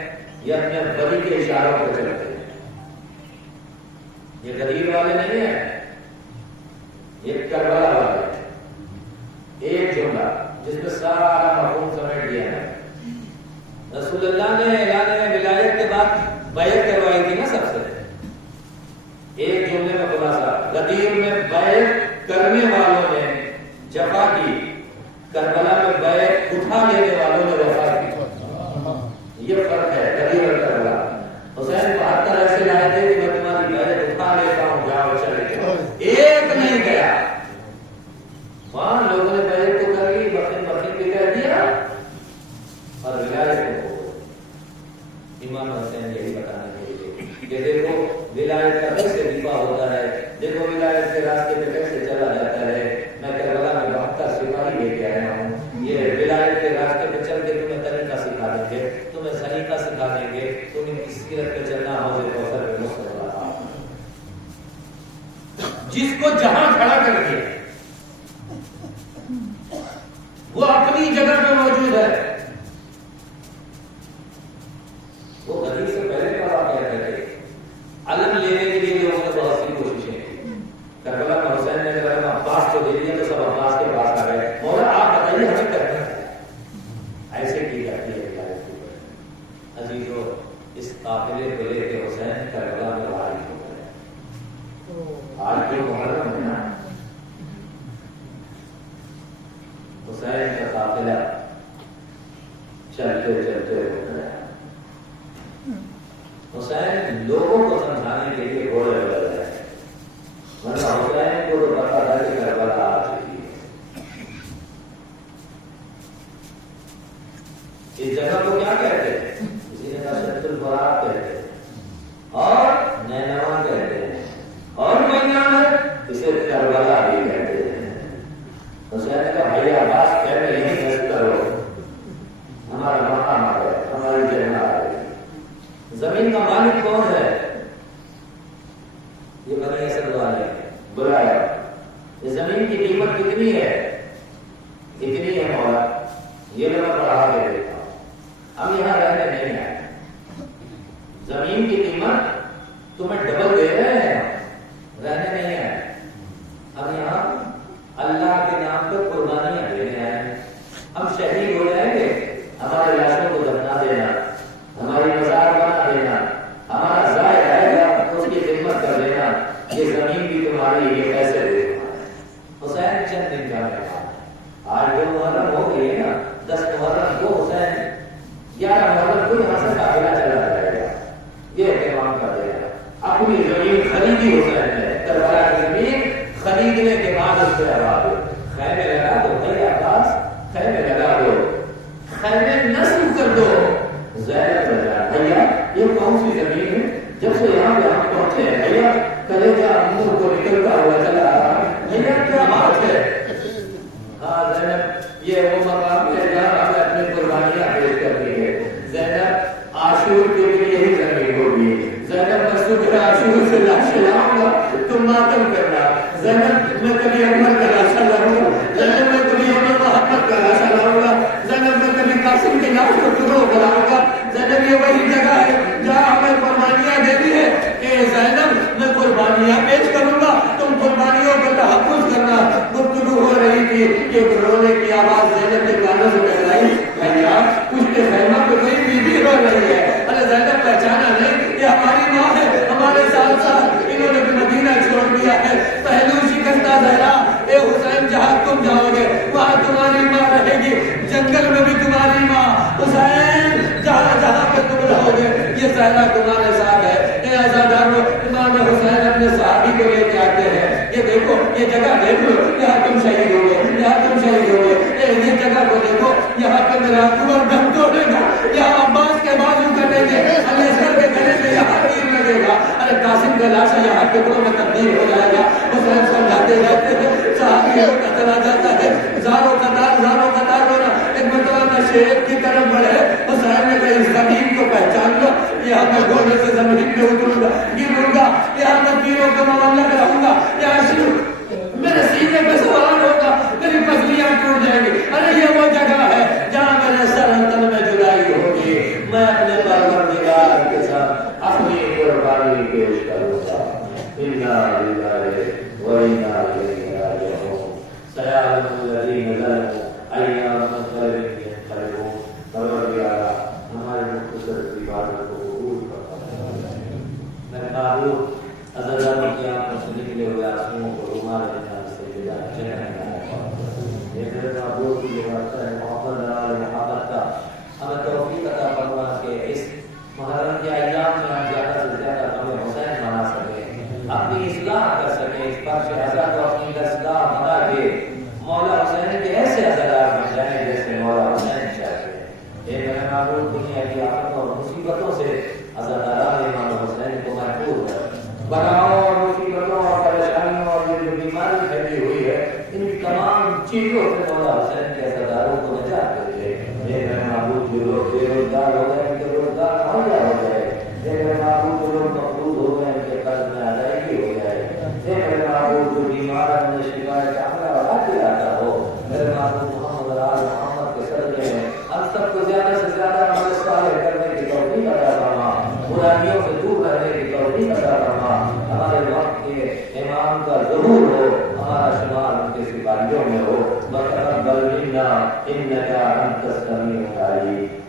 یہ اپنے ولی کے اشاروں پر چلتے ہیں. یہ غریب والے نہیں ہیں, یہ کربلا والے ہیں. ایک جملہ جس میں سارا مفہوم سمیٹ دیا ہے. رسول اللہ نے اعلان ولایت کے بعد بیعت کروائی تھی نا سب سے. ایک جملے میں خلاصہ, غدیر میں بیعت کرنے والوں نے جفا کی, کربلا میں بیعت اٹھا لینے والوں نے وفا کی. یہ فرق ہے غدیر اور کربلا. حسین 72 ایسے لائے تھے کہ میں تمہاری بیعت اٹھا لیتا ہوں, جاؤ چلے جاؤ. ایک نہیں گیا. وہاں لوگوں نے بیعت تو کر لی, بخن بخن بھی کہہ دیا اور ولایت کو. امام حسین یہی بتانے کے لیے کہ دیکھو ولایت کا کیسے دفاع ہوتا ہے, دیکھو ولایت کے راستے پہ کیسے چلا جاتا ہے. میں کربلا میں 72 سپاہی لے کے آیا ہوں. یہ ولایت کے راستے پہ چل کے تمہیں طریقہ سکھا دیں گے, تمہیں سلیقہ سکھا دیں گے, تم اس سیرت پہ چلنا حوض کوثر پہ مصطفیٰ. جس کو جہاں کھڑا کر دیا وہ اپنی جگہ پہ موجود ہے. وہ غریب سے پہلے کا واقعہ کہتے ہیں. علم لینے کے لیے لوگوں نے بہت سی کوششیں کی. کربلا میں حسین نے کہا عباس کو دے دیا تو سب عباس کے پاس آ گئے. مولا آپ بتائیے ہمیں کرنا ہے. ایسے کی جاتی ہے ولایت کی بات. عزیزو, اس قافلے کو لے کے حسین کربلا میں وارد ہو گئے. آج کے محرم ہے نا, حسین کا قافلہ چلتے چلتے ہو گیا. حسین لوگوں کو سمجھانے کے لیے گھوڑے بدل رہے ہیں, ورنہ حسین کو تو پتا تھا کہ کربلا آ چکی ہے. اس جگہ کو کیا کہتے ہیں؟ کسی نے کہا شد الفرات کہتے ہیں اور نینوا کہتے ہیں اور میدان ہے اسے کربلا بھی کہتے ہیں. حسین نے کہا بھائی عباس کہتے یہیں رست کرو, ہمارا مقام آ گیا, ہماری جگہ آ گئی. زمین کا مالک کون ہے؟ یہ بنی اسد والے بلایا. یہ زمین کی قیمت کتنی ہے؟ اتنی ہے مولا. یہ میں پڑھا کے دیتا ہوں. ہم یہاں رہنے نہیں آئے. زمین کی قیمت تمہیں ڈبل دے رہے ہیں, رہنے نہیں آئے. ہم یہاں اللہ کے نام پہ قربانیاں دینے آئے. یہ وہ مقام ہے جہاں ہمیں اپنی قربانیاں پیش کرنی ہے. زینب عاشور کے لیے یہی زمین ہوگی. زینب میں صبح عاشور سے لاش لاؤں گا تم ماتم کرنا. زینب میں کبھی عمر کا لاشا لاؤں گا. زینب میں کبھی عمر محمد کا لاشا لاؤں گا. زینب میں کبھی قاسم کی لاش کو ٹکڑوں بناؤں گا. زینب یہ وہی جگہ ہے جہاں ہمیں قربانیاں دینی ہے. کہ زینب میں قربانیاں پیش کروں گا تم قربانیوں کا تحفظ کرنا. گفتگو ہو رہی تھی کہ رونے کی آواز زینب کے کانوں سے ٹکرائی. بھیا اس کے خیمہ پہ کوئی بیوی رو رہی ہے. ارے زینب پہچانا نہیں یہ ہماری ماں ہے ہمارے ساتھ ساتھ انہوں نے بھی مدینہ چھوڑ دیا ہے. پہلو شکستہ زہرا اے حسین جہاں تم جاؤ گے وہاں تمہاری ماں رہے گی. جنگل میں بھی تمہاری ماں. حسین جہاں جہاں پہ تم رہو گے یہ زہرا تمہارے ساتھ ہے. اے عزادارو امام حسین اپنے صحابی کو لے کے آتے ہیں. یہ دیکھو یہ جگہ دیکھ لو یہاں تم شہید ہو گئے یہاں تم شہید ہو گئے. یہ جگہ کو دیکھو یہاں پہ میرا عمر دم توڑے گا. یہاں عباس کے بازو کٹیں گے. علی اصغر کے گلے میں یہاں تیر لگے گا. ارے قاسم کا لاشا یہاں ٹکڑوں میں تبدیل ہو جائے گا. حسین سمجھاتے رہتے ہیں صحابیوں کا چلا جاتا ہے. زاروں قطار رونا. ایک مرتبہ میں شیخ کی طرف بڑھے حسین نے کہا اس زمین کو پہچان لو. یہاں میں گھوڑے سے زمین پہ اتروں گا گروں گا. یہاں میں تیروں کا معاملہ رہوں گا. یہاں شروع میرے سینے پہ سوار ہوگا میری پسلیاں ٹوٹ جائیں گی. ارے یہ وہ جگہ ہے جہاں میرے سر تن میں جدائی ہوگی. میں اپنے پروردگار کے ساتھ اپنی قربانی پیش کروں گا. انا للہ و انا الیہ راجعون. سیعلم الذین ظلموا ایام منقلب ینقلبون. پروردگارا ہمارے مختصر عبادت کو قبول فرما. میرے معبود عزیزانو کی آنکھوں سے نکلے ہوئے آنسوؤں کو رومال جان سے جدا چہرہ یہ میرے معبود کی یہ بات ہے محمد نال محمد کا ہمیں توفیق عطا فرما کہ اس محرم کے ایام میں ہم زیادہ سے زیادہ ہمیں حسین منا سکیں اپنی اصلاح کر سکیں. اس پر شہزا کو اپنی اصلاح بنا کے مولا حسین کے ایسے عزادار بن جائیں جیسے مولا حسین چاہتے ہیں. یہ میرے معبود دنیا کی آفتوں اور مصیبتوں سے عزاداران امام حسین کو محفوظ ہے. بناؤ اور مصیبتوں اور پریشانیوں اور یہ جو بیماری پھیلی ہوئی ہے ان تمام چیزوں سے مولا حسین کے عزاداروں کو نجات دے. یہ میرے معبود جو لوگ بے روزگار ہو گئے ان کے روزگار مہیا ہو جائے. یہ میرے معبود جو لوگ مقبوض ہو گئے ان کے قرض میں ادائیگی ہو جائے. یہ میرے معبود جو بیمار ہے انہیں شکایت عملہ اور حق دلاتا ہو. میرے معبود محمد آل محمد کے صدقے میں ہم سب کو زیادہ سے زیادہ عمل صالح کرنے کی توفیق عطا فرما. برائیوں سے دور رہنے کی توفیق عطا فرما. ہمارے وقت کے امام کا ظہور ہو ہمارا شمار ان کے سپاہیوں میں ہو. وتقبل منا انک انت السمیع العلیم.